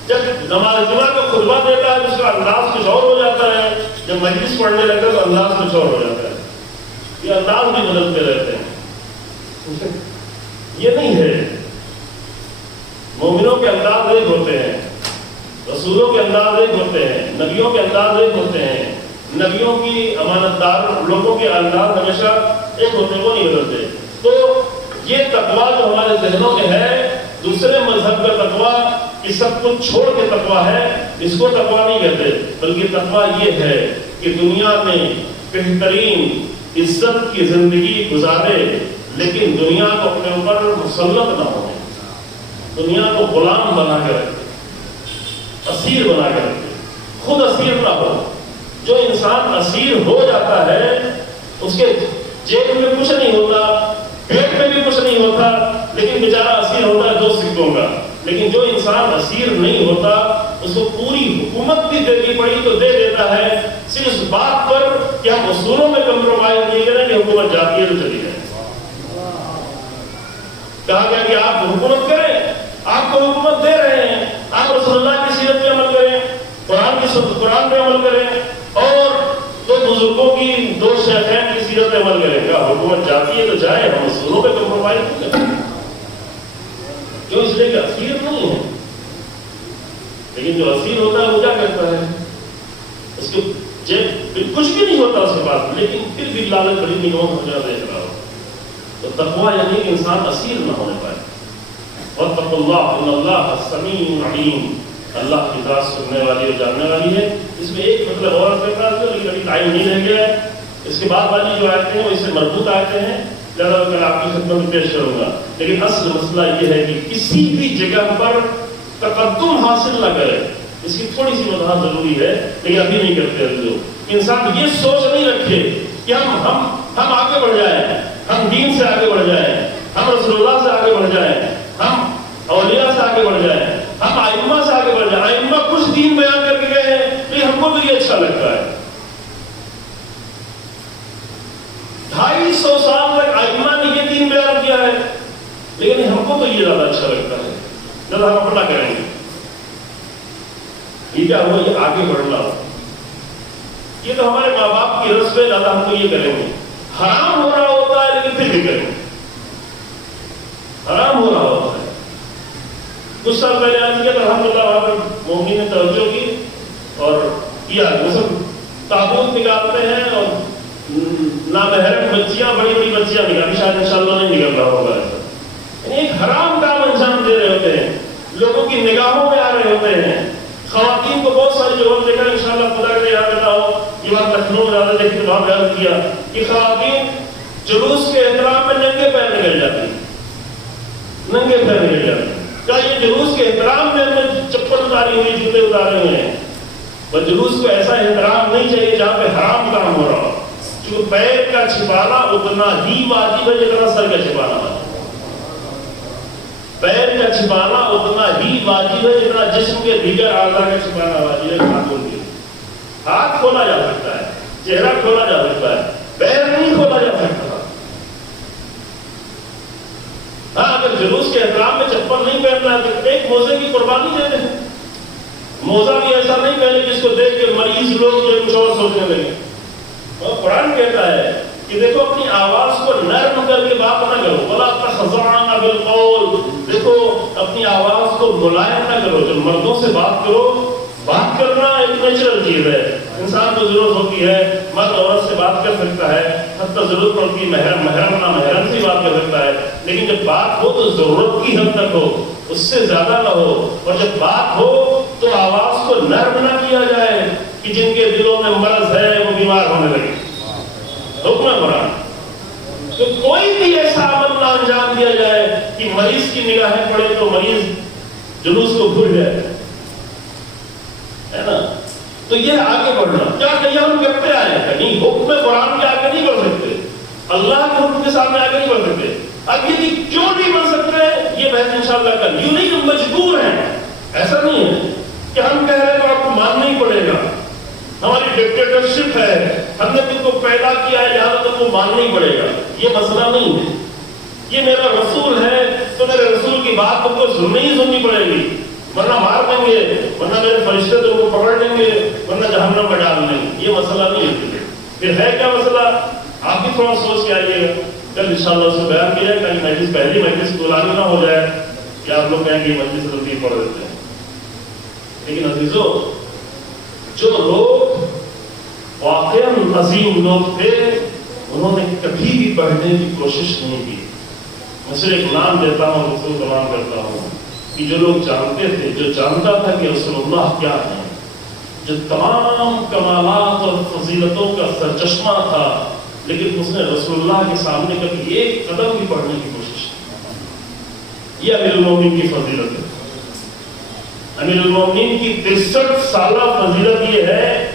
جب نماز جمعہ کا خطبہ دیتا ہے اس کا انداز کچھ اور ہو جاتا ہے، جب مجلس پڑھنے لگتا ہے تو انداز کچھ اور ہو جاتا ہے، یہ انداز بھی بدلتے رہتے ہیں۔ یہ نہیں ہے، مومنوں کے انداز ایک ہوتے ہیں، رسولوں کے انداز ایک ہوتے ہیں، نبیوں کے انداز ایک ہوتے ہیں، نبیوں کی امانت دار لوگوں کے انداز ہمیشہ ایک ہوتے ہیں، وہ نہیں بدلتے۔ تو یہ تقویٰ جو ہمارے ذہنوں میں ہے، دوسرے مذہب کا تقویٰ کہ سب کچھ چھوڑ کے تقویٰ ہے، اس کو تقویٰ نہیں کہتے، بلکہ تقویٰ یہ ہے کہ دنیا میں بہترین عزت کی زندگی گزارے لیکن دنیا کو اپنے اوپر مسلط نہ ہو، دنیا کو غلام بنا کے رکھے، اسیر بنا کے رکھے، خود اسیر نہ ہو۔ جو انسان اسیر ہو جاتا ہے اس کے جیب میں کچھ نہیں ہوتا، پیٹ میں بھی کچھ نہیں ہوتا، لیکن بیچارہ اسیر ہوتا ہے 2 سکوں کا۔ لیکن جو انسان اسیر نہیں ہوتا اس کو پوری حکومت بھی دینی پڑی تو دے دیتا ہے، صرف اس بات پر کہ ہم اصولوں میں کمپرومائز نہیں کریں کہ حکومت جاتی ہے تو چلی جائے۔ کہا گیا کہ آپ حکومت کریں، آپ کو حکومت دے رہے ہیں، آپ رسول اللہ کی سیرت پہ عمل کریں، قرآن پہ عمل کریں، اور 2 بزرگوں کی 2 شیخین کی سیرت پہ عمل کریں۔ کہا حکومت جاتی ہے تو جائے، ہم اصولوں پہ کمپرومائز نہیں کریں، جو اس لیے کہ اسیر نہیں ہے۔ لیکن جو اسیر ہوتا ہے وہ کیا کرتا ہے، اس کے جیب کچھ بھی نہیں ہوتا اس کے پاس، لیکن پھر بھی لالچ بڑی نگاہوں ہو جاتا دیکھ رہا ہو۔ تو تقویٰ یعنی کہ انسان اسیر نہ ہونے پائے۔ واتقوا اللہ ان اللہ سمیع علیم، اللہ کی ذات سننے والی اور جاننے والی ہے۔ اس میں ایک مطلب اور کرنا ہے لیکن ابھی ٹائم نہیں رہ گیا ہے۔ اس کے بعد والی جو آیتیں ہیں وہ اس سے مربوط آیتیں ہیں، لہٰذا میں آپ کی خدمت میں پیش کروں گا۔ لیکن اصل مسئلہ یہ ہے کہ کسی بھی جگہ پر تقدم حاصل نہ کرے، اس کی تھوڑی سی وضاحت ضروری ہے لیکن ابھی نہیں کرتے لوگ۔ انسان یہ سوچ نہیں رکھے کہ ہم آگے بڑھ جائیں، ہم دین سے آگے بڑھ جائیں، ہم رسول اللہ سے آگے بڑھ جائیں، ہم اولیاء سے آگے بڑھ جائیں، ہم ائمہ سے آگے بڑھ جائیں۔ ائمہ کچھ دین بیان کر کے گئے ہیں لیکن ہم کو بھی یہ اچھا لگتا ہے۔ 250 سال تک ائمہ نے یہ دین بیان کیا ہے لیکن ہم کو تو یہ زیادہ اچھا لگتا ہے، زیادہ ہم اپنا کریں گے۔ یہ کیا ہوا، یہ آگے بڑھنا، یہ تو ہمارے ماں باپ کی رسم ہے، زیادہ ہم تو یہ کریں گے۔ حرام ہو رہا ہوتا ہے لیکن پھر بھی کریں گے، حرام ہو رہا ہوتا ہے۔ کچھ سال پہلے آج کیا الحمدللہ وہاں پر مومنین نے توجہ کی اور کیا، وہ سب تابوت نکالتے ہیں اور نامحرم بچیاں، بڑی بڑی بچیاں نکالتی، شاید انشاءاللہ نہیں نکل رہا ہوگا ایسا، یعنی ایک حرام کام انجام دے رہے ہوتے ہیں۔ لوگوں کی نگاہوں میں آ رہے ہوتے ہیں. خواتین کو بہت ساری جگہوں پر دیکھا، انشاءاللہ خدا کے یاد رہتا ہو، یہ بات لکھنؤ میں زیادہ دیکھی تو وہاں بیان کیا کہ خواتین جلوس کے احترام میں ننگے پیر نکل جاتی، ننگے پیر نکل جاتی. کیا یہ جلوس کے احترام میں ہم نے چپل اتاری ہوئی، جوتے اتارے ہوئے ہیں؟ بس جلوس کو ایسا احترام نہیں چاہیے جہاں پہ حرام کام ہو رہا ہو. کیونکہ پیر کا چھپانا اتنا ہی واجب ہے جتنا سر کا چھپانا واجب. پیر کا چھپانا اتنا ہی واجب ہے جتنا جسم کے دیگر اعضاء کا چھپانا واجب ہے. خاتون کے ہاتھ کھولا جا سکتا ہے، چہرہ کھولا جا سکتا ہے، پیر نہیں کھولا جا سکتا. ہاں اگر جلوس کے احترام میں چپل نہیں پہننا ہے تو ایک موزے کی قربانی دے دیں. موزہ بھی ایسا نہیں پہنے جس کو دیکھ کے مریض لوگ جو کچھ اور سوچنے لگے. اور قرآن کہتا ہے کہ دیکھو اپنی آواز کو نرم کر کے بات نہ کرو، وَلَا تَخْضَعْنَ بِالْقَوْلِ، دیکھو اپنی آواز کو ملائم نہ کرو. جب مردوں سے بات کرو، بات کرنا ایک نیچرل چیز ہے، انسان کو ضرورت ہوتی ہے، مرد عورت سے بات کر سکتا ہے، حتیٰ ضرورت پڑتی ہے محرم نہ محرم سے بات کر سکتا ہے. لیکن جب بات ہو تو ضرورت کی حد تک ہو، اس سے زیادہ نہ ہو. اور جب بات ہو تو آواز کو نرم نہ کیا جائے کہ جن کے دلوں میں مرض ہے وہ بیمار ہونے لگے. حکم قرآن. تو کوئی بھی ایسا عمل نہ انجام دیا جائے کہ مریض کی نگاہیں پڑے تو مریض جلوس کو بھول جائے، ہے نا. تو یہ آگے بڑھنا کیا کہیں ہم کرتے آئے ہیں، کہیں حکم قرآن کے آگے نہیں بڑھ سکتے، اللہ کے حکم کے سامنے آگے نہیں بڑھ سکتے. اب یہ کیوں نہیں بڑھ سکتے یہ بحث انشاءاللہ کل. یوں نہیں کہ مجبور ہیں، ایسا نہیں ہے کہ ہم کہہ رہے ہیں تو آپ کو ماننا ہی پڑے گا، ہماری ڈکٹیٹرشپ ہے، ہم نے تم کو پیدا کیا ہے لہٰذا تم کو ماننا ہی پڑے گا. یہ مسئلہ نہیں ہے. یہ میرا رسول ہے تو میرے رسول کی بات تم کو سننی پڑے گی، ورنہ مار دیں گے، ورنہ میرے فرشتے تم کو پکڑ لیں گے، ورنہ جہنم میں ڈال دیں گے. یہ مسئلہ نہیں ہے. پھر ہے کیا مسئلہ؟ آپ بھی تھوڑا سوچ کے آئیے گا. کل انشاءاللہ اس کو بیان کیا ہے. کہیں مجلس پہلی مجلس گلانی نہ ہو جائے کہ آپ لوگ کہیں گے مجلس ترتیب پڑھ دیتے ہیں. لیکن عزیزو، جو لوگ واقعاً عظیم لوگ تھے انہوں نے کبھی بھی پڑھنے کی کوشش نہیں کی. میں صرف ایک نام دیتا ہوں، رسول کا نام کرتا ہوں کہ جو لوگ جانتے تھے، جو جانتا تھا کہ رسول اللہ کیا ہے، جو تمام کمالات اور فضیلتوں کا سرچشمہ تھا، لیکن اس نے رسول اللہ کے سامنے کبھی ایک قدم بھی پڑھنے کی کوشش کی. یہ امیر المومنین کی فضیلت ہے. امیر المومنین کی 63 سالہ فضیلت یہ ہے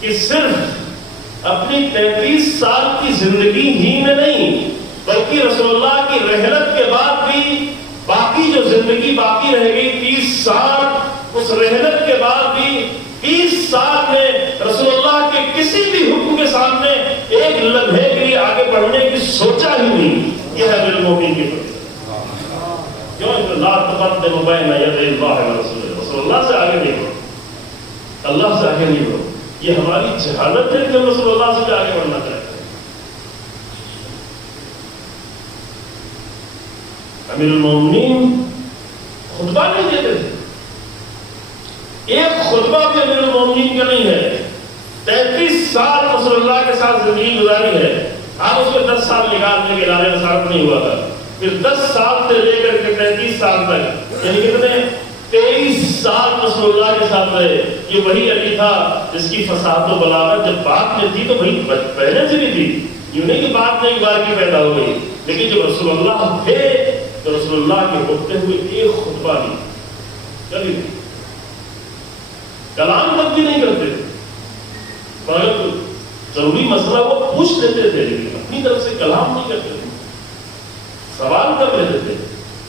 کہ صرف اپنی 33 سال کی زندگی ہی میں نہیں بلکہ رسول اللہ کی رحلت کے بعد بھی باقی جو زندگی باقی رہ گئی 30 سال، اس رحلت کے بعد بھی 30 سال میں رسول اللہ کے کسی بھی حکم کے سامنے ایک لمحے کے لیے آگے بڑھنے کی سوچا ہی نہیں. یہ ہے امیر المومنین کی فضیلت. کیوں؟ لا تقدم بین یدی اللہ ورسولہ، رسول اللہ سے آگے نہیں بڑھو، اللہ سے آگے نہیں بڑھو. یہ ہماری جہالت ہے کہ رسول اللہ سے آگے بڑھنا چاہتے ہیں. امیر المومنین خطبہ نہیں دیتے تھے. ایک خطبہ بھی امیر المومنین کا نہیں ہے. 33 سال رسول اللہ کے ساتھ زندگی گزاری ہے. آپ اس کو 10 سال نکالنے کے لارے مسارت نہیں ہوا تھا. پھر 10 سال سے لے کر کے 33 سال تک، یعنی کتنے 23 سال رسول اللہ کے ساتھ رہے. یہ وہی علی تھا جس کی فصاحت و بلاغت جب بات میں تھی تو وہی پہلے سے بھی تھی. یوں نہیں کہ بات نہیں بار کی پیدا ہو گئی، لیکن جب رسول اللہ تھے تو رسول اللہ کے ہوتے ہوئے ایک خطبہ نہیں کبھی نہیں. کلام تک بھی نہیں کرتے تھے. اگر ضروری مسئلہ وہ پوچھ لیتے تھے لیکن اپنی طرف سے کلام نہیں کرتے تھے. سوال کر لیتے تھے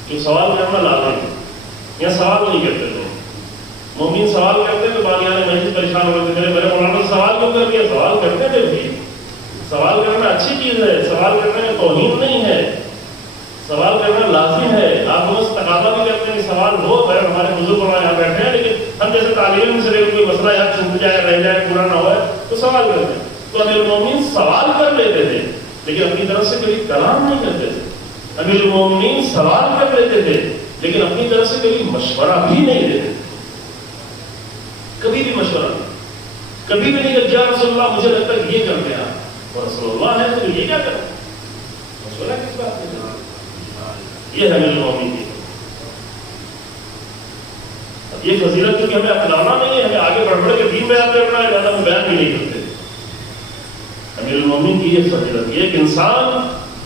جو سوال کرنا لازم ہے، یا سوال نہیں کرتے تھے. مومن سوال کرتے تو باقیان مجلس پریشان ہو رہے تھے، میرے مولانا سوال کیوں کر دیا؟ سوال کرتے تھے بھی. سوال کرنا اچھی چیز ہے، سوال کرنے میں توہین نہیں ہے، سوال کرنا لازم ہے. آپ بس تقاضا بھی کرتے ہیں کہ سوال ہو. ہمارے بزرگ یہاں بیٹھے ہیں لیکن ہم جیسے طالب علم سے کوئی مسئلہ یہاں چھوٹ جائے، رہ جائے، پورا نہ ہو تو سوال کرتے ہیں. تو امیر المومنین سوال کر لیتے تھے لیکن اپنی طرف سے کبھی کلام نہیں کرتے تھے. امیر المومنین سوال کر لیتے تھے لیکن اپنی طرف سے کبھی مشورہ بھی نہیں دیتے. کبھی بھی مشورہ نہیں. کبھی بھی نہیں کہ یا رسول اللہ مجھے لگتا ہے یہ کرتے ہیں اور رسول اللہ ہے تو یہ کیا کریں؟ مشورہ کس بات میں؟ یہ ہے امیر المومنین کی. یہ فضیلت کیونکہ ہمیں اپنانا نہیں ہے، ہمیں آگے بڑھ بڑھ کے دین بیان کرنا ہے، زیادہ ہم بیان بھی نہیں کرتے. امیر المومنین کی یہ فضیلت، ایک انسان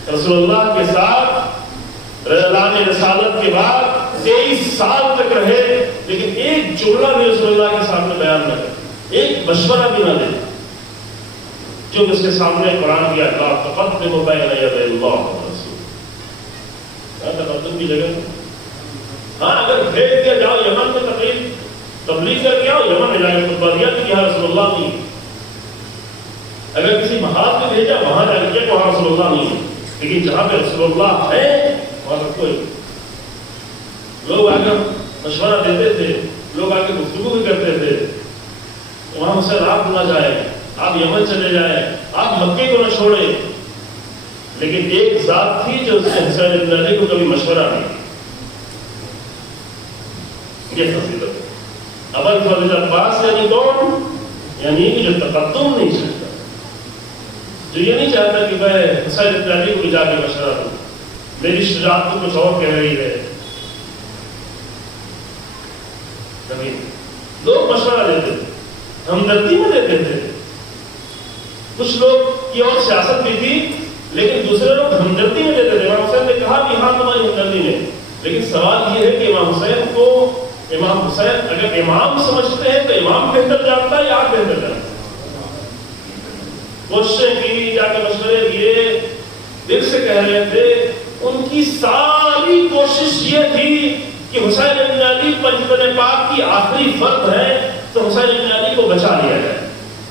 رسول اللہ کے ساتھ اعلان رسالت کے بعد 23 سال تک رہے لیکن ایک جملہ بھی رسول اللہ کے سامنے بیان نہ کرے، ایک مشورہ بھی نہ دے، جو اس کے سامنے قرآن کی آیات تقدم بین یدی اللہ ورسول. تقدم کی جگہ ہاں اگر بھیج دیا جاؤ یمن میں تبلیغ کر کے آؤ، یمن میں جا کے خطبہ دیا کہ یہاں رسول اللہ نہیں. اگر کسی محاذ میں بھیجا وہاں جا کے کہ وہاں رسول اللہ نہیں ہے، لیکن جہاں پہ رسول اللہ ہے وہاں پر کوئی. لوگ آ کر مشورہ دیتے تھے، لوگ آ کے گفتگو بھی کرتے تھے، وہاں سے آپ نہ جائیں، آپ یمن چلے جائیں، آپ مکے کو نہ چھوڑیں. لیکن ایک ذات تھی جو اس نے حسین ابن علی کو کبھی مشورہ نہیں. یہ فضیلت ہے. ابو الفضل عباس یعنی کون؟ یعنی جو تقدم نہیں چاہتا، جو یہ نہیں چاہتا کہ میں حسین ابن علی کو بھی جا کے مشورہ دوں، میری شجاعت تو کچھ اور کہہ رہی ہے. لوگ مشورہ دیتے تھے، ہمدردی میں دیتے تھے. کچھ لوگ کی اور سیاست بھی تھی لیکن دوسرے لوگ ہمدردی میں دیتے تھے. امام حسین نے کہا کہ ہاں تمہاری ہمدردی میں، لیکن سوال یہ ہے کہ امام حسین کو امام حسین اگر امام سمجھتے ہیں تو امام بہتر جانتا ہے یا آپ بہتر جانتے ہیں؟ کوششیں کی، جا کے مشورے دیے، دل سے کہہ رہے تھے. ان کی ساری کوشش یہ تھی کہ حسین ابن علی پنجتن پاک کی آخری فرد ہے تو حسین ابن علی کو بچا لیا جائے.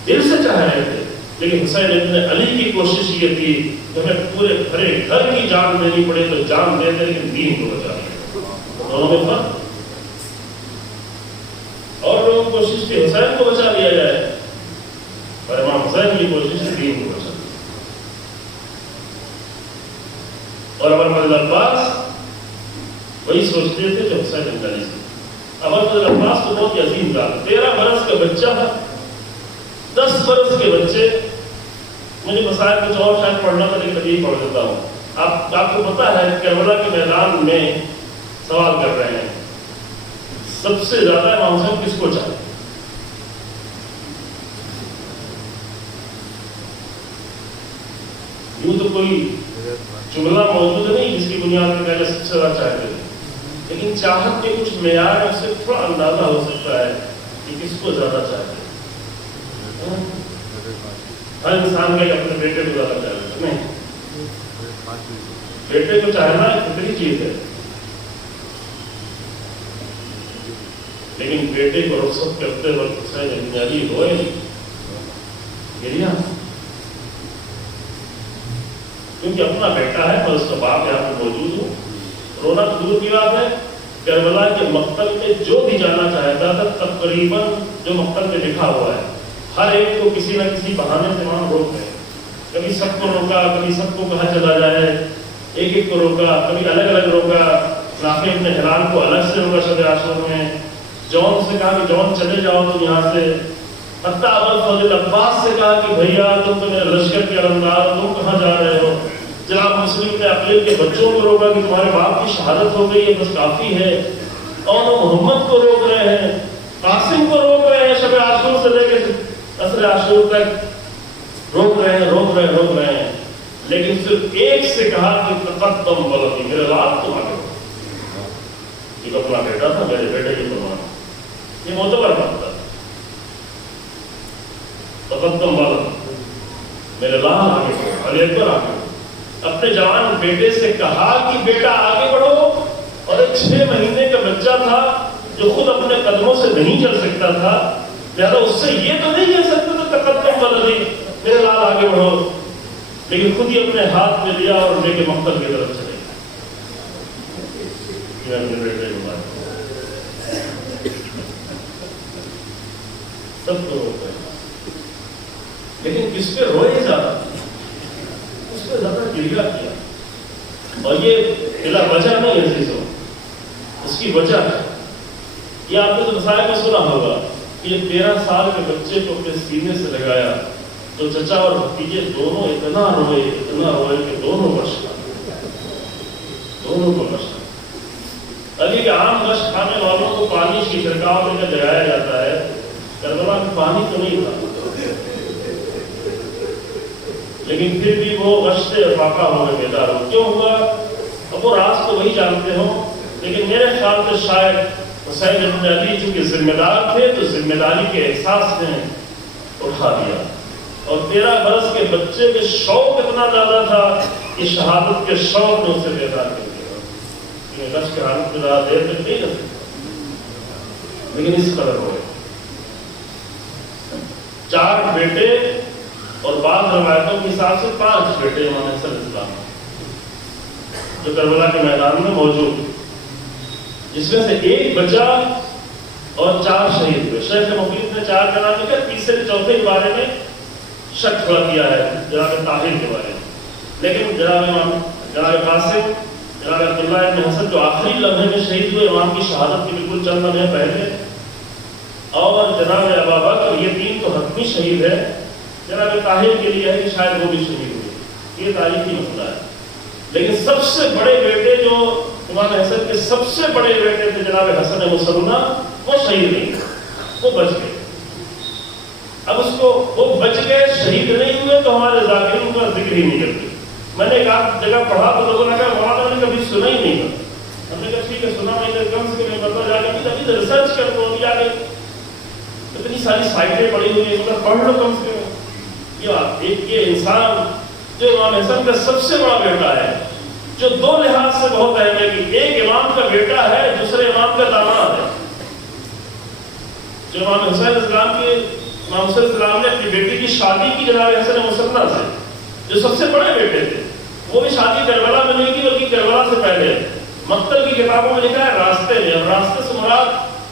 دل سے چاہ رہے تھے، لیکن حسین ابن علی کی کوشش یہ تھی کہ ہمیں پورے بھرے گھر کی جان دینی پڑے تو جان دے دیں لیکن دین کو بچا لیا. دونوں میں فرق. اور لوگوں کی کوشش کی حسین کو بچا لیا جائے اور امام حسین کی کوشش کی دین کو بچا لیا. اور ابو الفضل عباس وہی سوچتے تھے جو حسین ابن علی سے. ابو الفضل عباس تو بہت عظیم تھا. 13 برس کا بچہ تھا، 10 برس کے بچے. مجھے مسائل کچھ اور شاید پڑھنا تھا لیکن ابھی پڑھ دیتا ہوں. آپ کو پتا ہے کربلا کے میدان میں سوال کر رہے ہیں سب سے زیادہ امام حسین کس کو چاہتے؟ یوں تو کوئی جملہ موجود نہیں جس کی بنیاد پر کہنا سب سے زیادہ چاہتے ہیں، لیکن چاہت کے کچھ معیار اس سے تھوڑا اندازہ ہو سکتا ہے کہ کس کو زیادہ چاہتے ہیں. ہر انسان کا اپنے بیٹے کو زیادہ چاہتا ہے. نہیں، بیٹے کو چاہنا ایک فطری چیز ہے، لیکن بیٹے کو رخصت کرتے وقت حسین ابن علی روئے گریا، کیونکہ اپنا بیٹا ہے اور اس کا باپ یہاں پہ موجود ہوں. رونا تو دور کی بات ہے، کربلا کے مقتل میں جو بھی جانا چاہتا تھا تقریباً جو مقتل میں لکھا ہوا ہے ہر ایک کو کسی نہ کسی بہانے سے وہاں روک گئے. کبھی سب کو روکا، کبھی سب کو کہا چلا جائے، ایک ایک کو روکا، کبھی الگ الگ روکا. نافع ابن ہلال کو الگ سے روکا شب عاشور میں. جون سے کہا کہ جون چلے جاؤ تم یہاں سے. حتیٰ ابو الفضل عباس سے کہا کہ بھیا تم تو میرے لشکر کے علمدار، تم کہاں جا رہے ہو؟ جناب مسلم نے اقلیت کے بچوں کو روکا کہ تمہارے باپ کی شہادت ہو گئی ہے بس کافی ہے. اور وہ محمد کو روک رہے ہیں، قاسم کو روک رہے ہیں، شب عاشور سے لے کے عصر عاشور تک روک رہے ہیں. لیکن صرف ایک سے کہا کہ تقدم ولدی، میرے لال تم آگے بڑھو. یہ اپنا بیٹا تھا، میرے بیٹے کی فرمان، یہ معتبر بات تھا. تقدم ولدی، میرے لال آگے بڑھو، علی اکبر آگے بڑھو. اپنے جوان بیٹے سے کہا کہ بیٹا آگے بڑھو. اور ایک 6 مہینے کا بچہ تھا جو خود اپنے قدموں سے نہیں چل سکتا تھا، لہذا اس سے یہ تو نہیں کہہ سکتے تھے تقدم ولدی، میرے لال آگے بڑھو، لیکن خود ہی اپنے ہاتھ میں لیا اور لے کے مقتل کی طرف چلے گئے. اپنے بیٹے کو سب کو روک رہے، لیکن کس پہ روئے زیادہ؟ اس پہ زیادہ گریہ کیا. اور یہ بلا وجہ نہیں عزیزوں، اس کی وجہ ہے یہ آپ نے تو مسائل میں سنا ہوگا کہ یہ 13 سال کے بچے کو اپنے سینے سے لگایا تو چچا اور بھتیجے دونوں اتنا روئے کہ دونوں کو بشکا. علی کے عام گوشت کھانے والوں کو پانی کی چھڑکاؤ دے کر جگایا جاتا ہے، کربلا میں پانی تو نہیں تھا، لیکن پھر بھی وہ غش سے فاقہ ہو گئے بیدار ہو. کیوں ہوا؟ اب وہ راز تو وہی جانتے ہوں، لیکن میرے خیال سے شاید حسین ابن علی چونکہ ذمہ دار تھے تو ذمہ داری کے احساس نے اٹھا دیا. اور 13 برس کے بچے کے شوق اتنا زیادہ تھا کہ شہادت کے شوق نے اسے بیدار کر دیا. غش کی حالت میں زیادہ دیر تک نہیں رہ سکتا، لیکن اس قدر ہو گئے. 4 بیٹے اور بعض روایتوں کے حساب سے 5 بیٹے امام حسن اسلام جو کربلا کے میدان میں موجود، جس میں سے 1 بچا اور 4 شہید ہوئے. شیخ مفید نے 4 جنا لے کر تیسرے چوتھے کے بارے میں شک تھوڑا کیا ہے، جناب طاہر کے بارے میں، لیکن جناب قاسم، جناب عبداللہ ابن حسن جو آخری لمحے میں شہید ہوئے امام کی شہادت کے بالکل چند لمحے پہلے، اور جناب ابابکر، یہ 3 تو حتمی شہید ہے. جناب طاہر کے لیے ہے کہ شاید وہ بھی شہید ہوئے، یہ تاریخی مسئلہ ہے. لیکن سب سے بڑے بیٹے جو امام حسن کے سب سے بڑے بیٹے تھے جناب حسن مسلمہ، وہ شہید نہیں ہوئے، وہ بچ گئے. اب اس کو وہ بچ گئے، شہید نہیں ہوئے تو ہمارے ذاکرین کا ذکر ہی نہیں کرتے. میں نے ایک آدھ جگہ پڑھا تو لوگوں نے کہا مولانا نے کبھی سنا ہی نہیں تھا. ہم نے کہا ٹھیک ہے سنا نہیں تھا، کم سے کم پتہ جا کے ابھی ریسرچ کر لو، ابھی آگے اتنی ساری سائٹیں پڑی ہوئی ہیں، پڑھ لو کم سے کم. یہ انسان جو امام حسن کا سب سے بڑا بیٹا ہے، جو 2 لحاظ سے بہت اہم ہے کہ ایک امام کا بیٹا ہے، دوسرے امام کا داماد ہے. جو امام حسین السلام نے اپنی بیٹی کی شادی کی جناب حسن مسلمہ سے، جو سب سے بڑے بیٹے تھے، وہ بھی شادی کربلا میں نہیں کی بلکہ کربلا سے پہلے. مقتل کی کتابوں میں لکھا ہے راستے میں. اب راستے سے مراد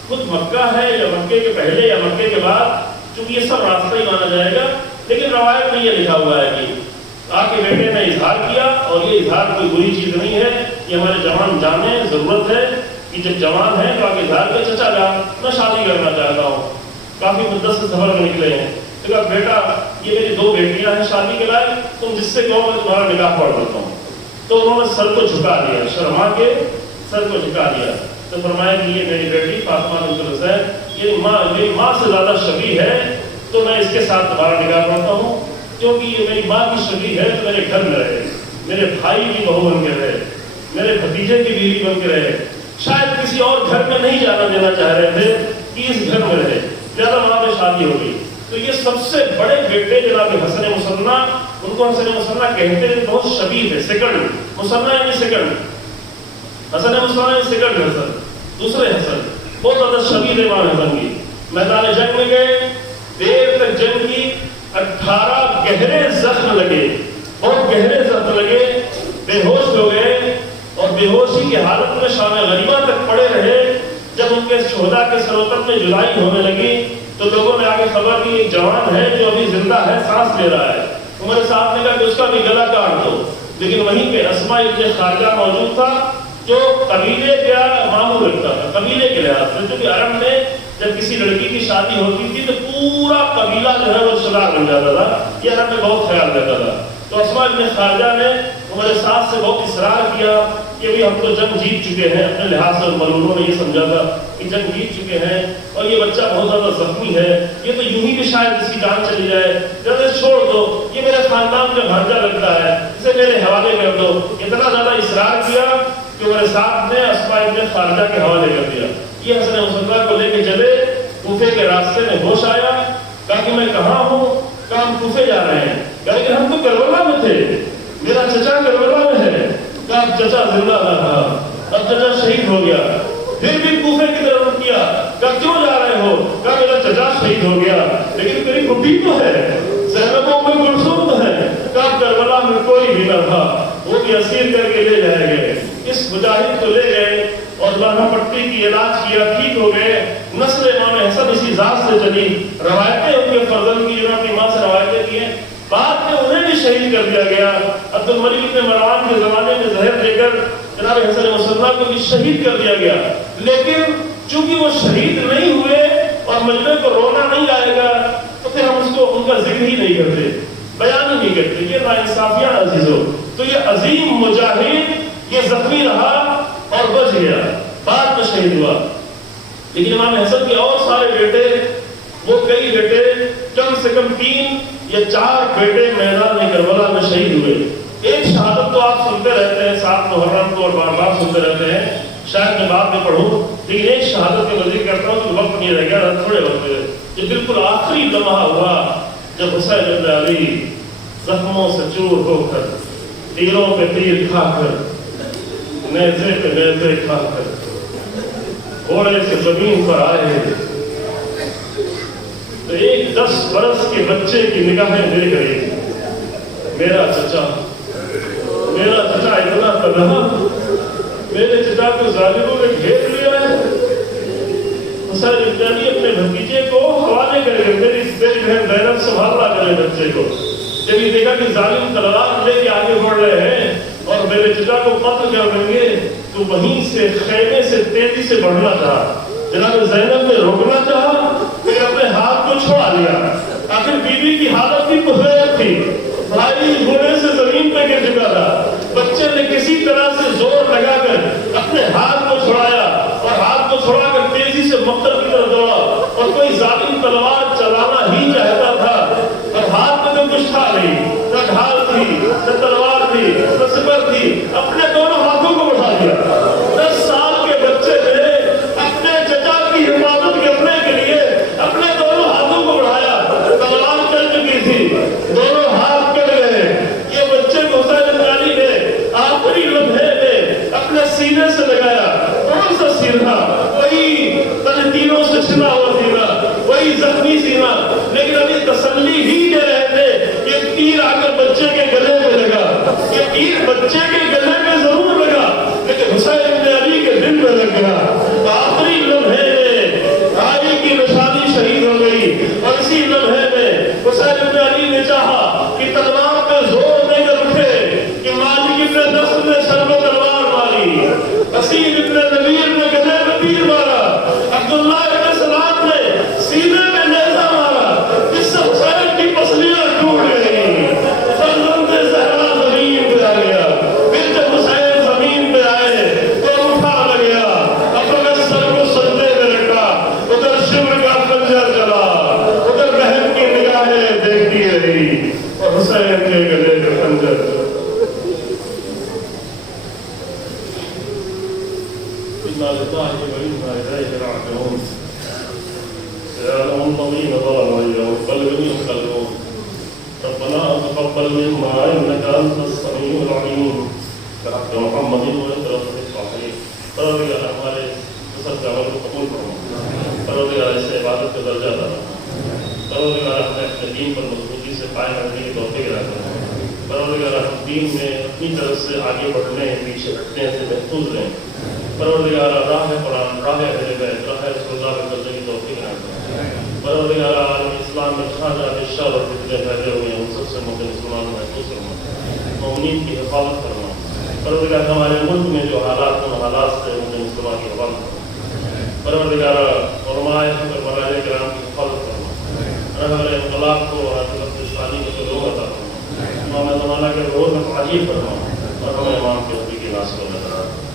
خود مکہ ہے یا مکے کے پہلے یا مکے کے بعد، چونکہ یہ سب راستہ ہی مانا جائے گا. لیکن روایت میں یہ لکھا ہوا ہے کہ آپ کے بیٹے نے اظہار کیا، اور یہ اظہار کوئی بری چیز نہیں ہے، یہ ہمارے جوان جانے ضرورت ہے کہ جب جوان ہیں تو آگے اظہار کر چچا جان میں شادی کرنا چاہتا ہوں، کافی مدت سے سفر میں نکلے ہیں. تو کہا بیٹا یہ میری 2 بیٹیاں ہیں شادی کے لائق، تم جس سے کہو میں تمہارا نکاح پڑھ دیتا ہوں. تو انہوں نے سر کو جھکا دیا، شرما کے سر کو جھکا دیا. تو فرمایا کہ یہ میری بیٹی فاطمہ بنت الحسین، یہ میری ماں سے زیادہ شبیہ ہے، تو میں اس کے ساتھ تمہارا نکاح پڑھتا ہوں، کیونکہ یہ میری ماں کی شبیہ ہے تو میرے گھر میں رہے، میرے بھائی کی بہو بن کے رہے، میرے بھتیجے کی بیوی بن کے رہے. شاید کسی اور گھر میں نہیں جانا دینا چاہ رہے تھے کہ اس گھر میں رہے، زیادہ وہاں پہ شادی ہو گئی. تو یہ سب سے بڑے بیٹے جناب حسن مسلمہ، ان کو حسن مسلمہ کہتے ہیں، بہت شبیہ ہے. سیکنڈ مسلمہ یعنی سیکنڈ، حسن مسلمہ یعنی سیکنڈ حسن، دوسرے حسن، بہت زیادہ شبیہ ہے امام حسن کی. میدان جنگ میں گئے، دیر تک جنگ کی، 18 گہرے زخم لگے، بہت گہرے زخم لگے، بے ہوش ہو گئے، اور بے ہوشی کی حالت میں شام غریبہ تک پڑے رہے. جب ان کے شہداء کے سروتن میں جدائی ہونے لگی تو لوگوں نے آگے خبر دی ایک جوان ہے جو ابھی زندہ ہے، سانس لے رہا ہے. عمر صاحب نے کہا کہ اس کا بھی گلا کاٹ دو. لیکن وہیں پہ اسماء ابن خارجہ موجود تھا جو قبیلے کا مامور رکھتا تھا، قبیلے کے لحاظ سے. کیونکہ عرب میں جب کسی لڑکی کی شادی ہوتی تھی تو پورا قبیلہ جو ہے وہ شدار بن جاتا تھا، یہ عرب میں بہت خیال رہتا تھا. تو اسماء ابن خارجہ نے عمر صاحب سے بہت اصرار کیا کہ بھی ہم تو جنگ جیت چکے ہیں. اپنے لحاظ سے ملونوں نے یہ سمجھا تھا کہ جنگ جیت چکے ہیں اور یہ بچہ بہت زیادہ زخمی ہے، یہ تو یوں ہی بھی شاید اس کی جان چلی جائے، جلدی چھوڑ دو، یہ میرے خاندان کا بھانجا لگتا ہے، اسے میرے حوالے کر دو. اتنا زیادہ اصرار کیا کہ عمر صاحب نے اسماء ابن خارجہ کے حوالے کر دیا. یہ حسن مسلمہ کو لے کے چلے، کوفے کے راستے میں ہوش آیا، کہا کہ میں کہاں ہوں؟ کہا ہم کوفے جا رہے ہیں. کہا کہ ہم تو کربلا میں تھے، میرا چچا کربلا میں ہے. کہا اب چچا زندہ نہ تھا، اب چچا شہید ہو گیا. پھر بھی کوفے کی طرف رخ کیا. کہا کیوں جا رہے ہو؟ کہا میرا چچا شہید ہو گیا، لیکن تیری پھوپھی تو ہے، زینب ام کلثوم تو ہے. کہا کربلا میں کوئی بھی نہ تھا، وہ بھی اسیر کر کے لے جائے گئے. اس مجاہد کو لے گئے اور لانا پٹی کی علاج کیا، ٹھیک ہو گئے. نسل امام حسن اسی ذات سے چلی. روایتیں ان کے فرزند کی جو اپنی ماں سے روایتیں کی ہیں، بعد میں انہیں بھی شہید کر دیا گیا. عبد الملک بن مروان کے زمانے میں زہر دے کر جناب حسن مسلمہ کو بھی شہید کر دیا گیا. لیکن چونکہ وہ شہید نہیں ہوئے اور مجمع کو رونا نہیں آئے گا تو پھر ہم اس کو ان کا ذکر ہی نہیں کرتے، بیان ہی نہیں کرتے. یہ ناانصافیاں عزیزو. تو یہ عظیم مجاہد یہ زخمی رہا اور بچ گیا. بعد میں شہید ہوا. لیکن امام حسن کے اور سارے بیٹے، وہ کئی بیٹے، کم سے کم 3 یا 4 بیٹے میدان کربلا میں شہید ہوئے. ایک شہادت تو آپ سنتے رہتے ہیں 7 محرم کو اور بار بار سنتے رہتے ہیں، شاید میں بعد میں پڑھوں، لیکن ایک شہادت کا ذکر کرتا ہوں کہ وقت نہیں رہ گیا، تھوڑے وقت میں یہ بالکل آخری لمحہ ہوا جب حسین بن علی زخموں سے چور ہو کر، تیروں پہ تیر کھا کر، نیزے پہ نیزے کھا کر گھوڑے سے زمین پر آئے تو ایک 10 برس کے بچے کی نگاہیں دیکھ رہی، میرا چچا اتنا تنہا، میرے چچا کو ظالموں نے گھیر لیا ہے. حسین بن علی اپنے بھتیجے کو حوالے کر کے، میری بہن زینب سنبھالا کرے بچے کو. جب یہ دیکھا کہ ظالم تلوار لے کے آگے بڑھ رہے ہیں اور میرے چچا کو قتل کر دیں گے، تو وہیں سے خیمے سے تیزی سے بڑھنا چاہا. جناب زینب نے روکنا چاہا، پھر اپنے ہاتھ کو چھوڑا لیا. آخر بیوی کی حالت بھی مخیف تھی، بھائی گھوڑے سے زمین پہ گر چکا تھا. بچے نے کسی طرح سے زور لگا کر اپنے ہاتھ کو چھڑایا اور ہاتھ کو چھڑا کر تیزی سے مقتل کی طرف دوڑا. اور کوئی ظالم تلوار چلانا ہی چاہتا تھا اور ہاتھ میں تو کچھ تھا نہیں، نہ ڈھال تھی، نہ تلوار تھی، نہ سپر تھی. اپنے دونوں ہاتھوں کو بڑھا دیا. 10 سال کے بچے نے اپنے چچا کی حفاظت کرنے کے لیے اپنے دونوں ہاتھوں کو بڑھایا. تلوار چل چکی تھی، دونوں ہاتھ کٹ گئے. یہ بچے کو حسین بن علی نے آخری لمحے میں اپنے سینے سے لگایا. کون سا سینہ؟ وہی تنتینوں سے چھنا ہوا سینہ، وہی زخمی سینہ. لیکن ابھی تسلی ہی دے رہے تھے، یہ تیر آ کر بچے کے گلے میں لگا، یہ تیر بچے کے گلے میں ضرور لگا لیکن حسین بن علی کے دل میں لگ گیا. آخری لمحے میں بھائی کی نشانی شہید ہو گئی اور اسی لمحے میں حسین بن علی نے چاہا کہ تلوار پہ زور دے کر اٹھے کہ مالک ابن نصر نے سر میں تلوار ماری، اسید ابن نویر نے گلے میں تیر مارا، عبداللہ ابن سلام نے سینے میں نیزہ مارا، جس سے حسین کی پسلیاں ٹوٹ گئی. فرزند زہرا زمین پہ آ گیا. پھر جب حسین زمین پہ آئے تو اٹھا لگیا، اپنے سر کو سجدے میں رکھا. ادھر شمر کا خنجر چلا، ادھر بہن کی نگاہیں دیکھتی رہی اور حسین کے گلے میں خنجر چلا. إنا لله وإنا إليه راجعون. سيعلم الذين ظلموا ينقلبون ينقلبون. ربنا تقبل منا إنك أنت السميع العليم. بحق محمد وإدراك الصحيح. پروردگار ہمارے سب کے عمل کو قبول فرما. پروردگار اس عبادت کا درجہ عطا فرما. پروردگار ہمیں اپنے دین پر مضبوطی سے قائم رہنے کی توفیق عطا فرما. پروردگار ہم دین میں اپنی طرف سے آگے بڑھنے، پیچھے ہٹنے سے محفوظ رہیں. پروردگار راہ قرآن، راہ اہل بیت، راہ رسول اللہ کے چلنے کی توفیق عطا فرما. پروردگار عالم اسلام میں جہاں جہاں شر اور فتنے پھیلے ہوئے ہیں ان سب سے مسلمانوں کو محفوظ فرما. مومنین کی حفاظت فرما. پروردگار ہمارے ملک میں جو حالات ان حالات سے مسلمان کی حفاظت فرما. پروردگار علماء حق اور مراجع کرام کی حفاظت فرما. رہبر انقلاب کو اور حکومت اسلامی کو لوگ عطا فرما. امام زمانہ کے روح میں تعجیل فرما اور ہمیں امام کے حقیقی ناصر عطا فرما.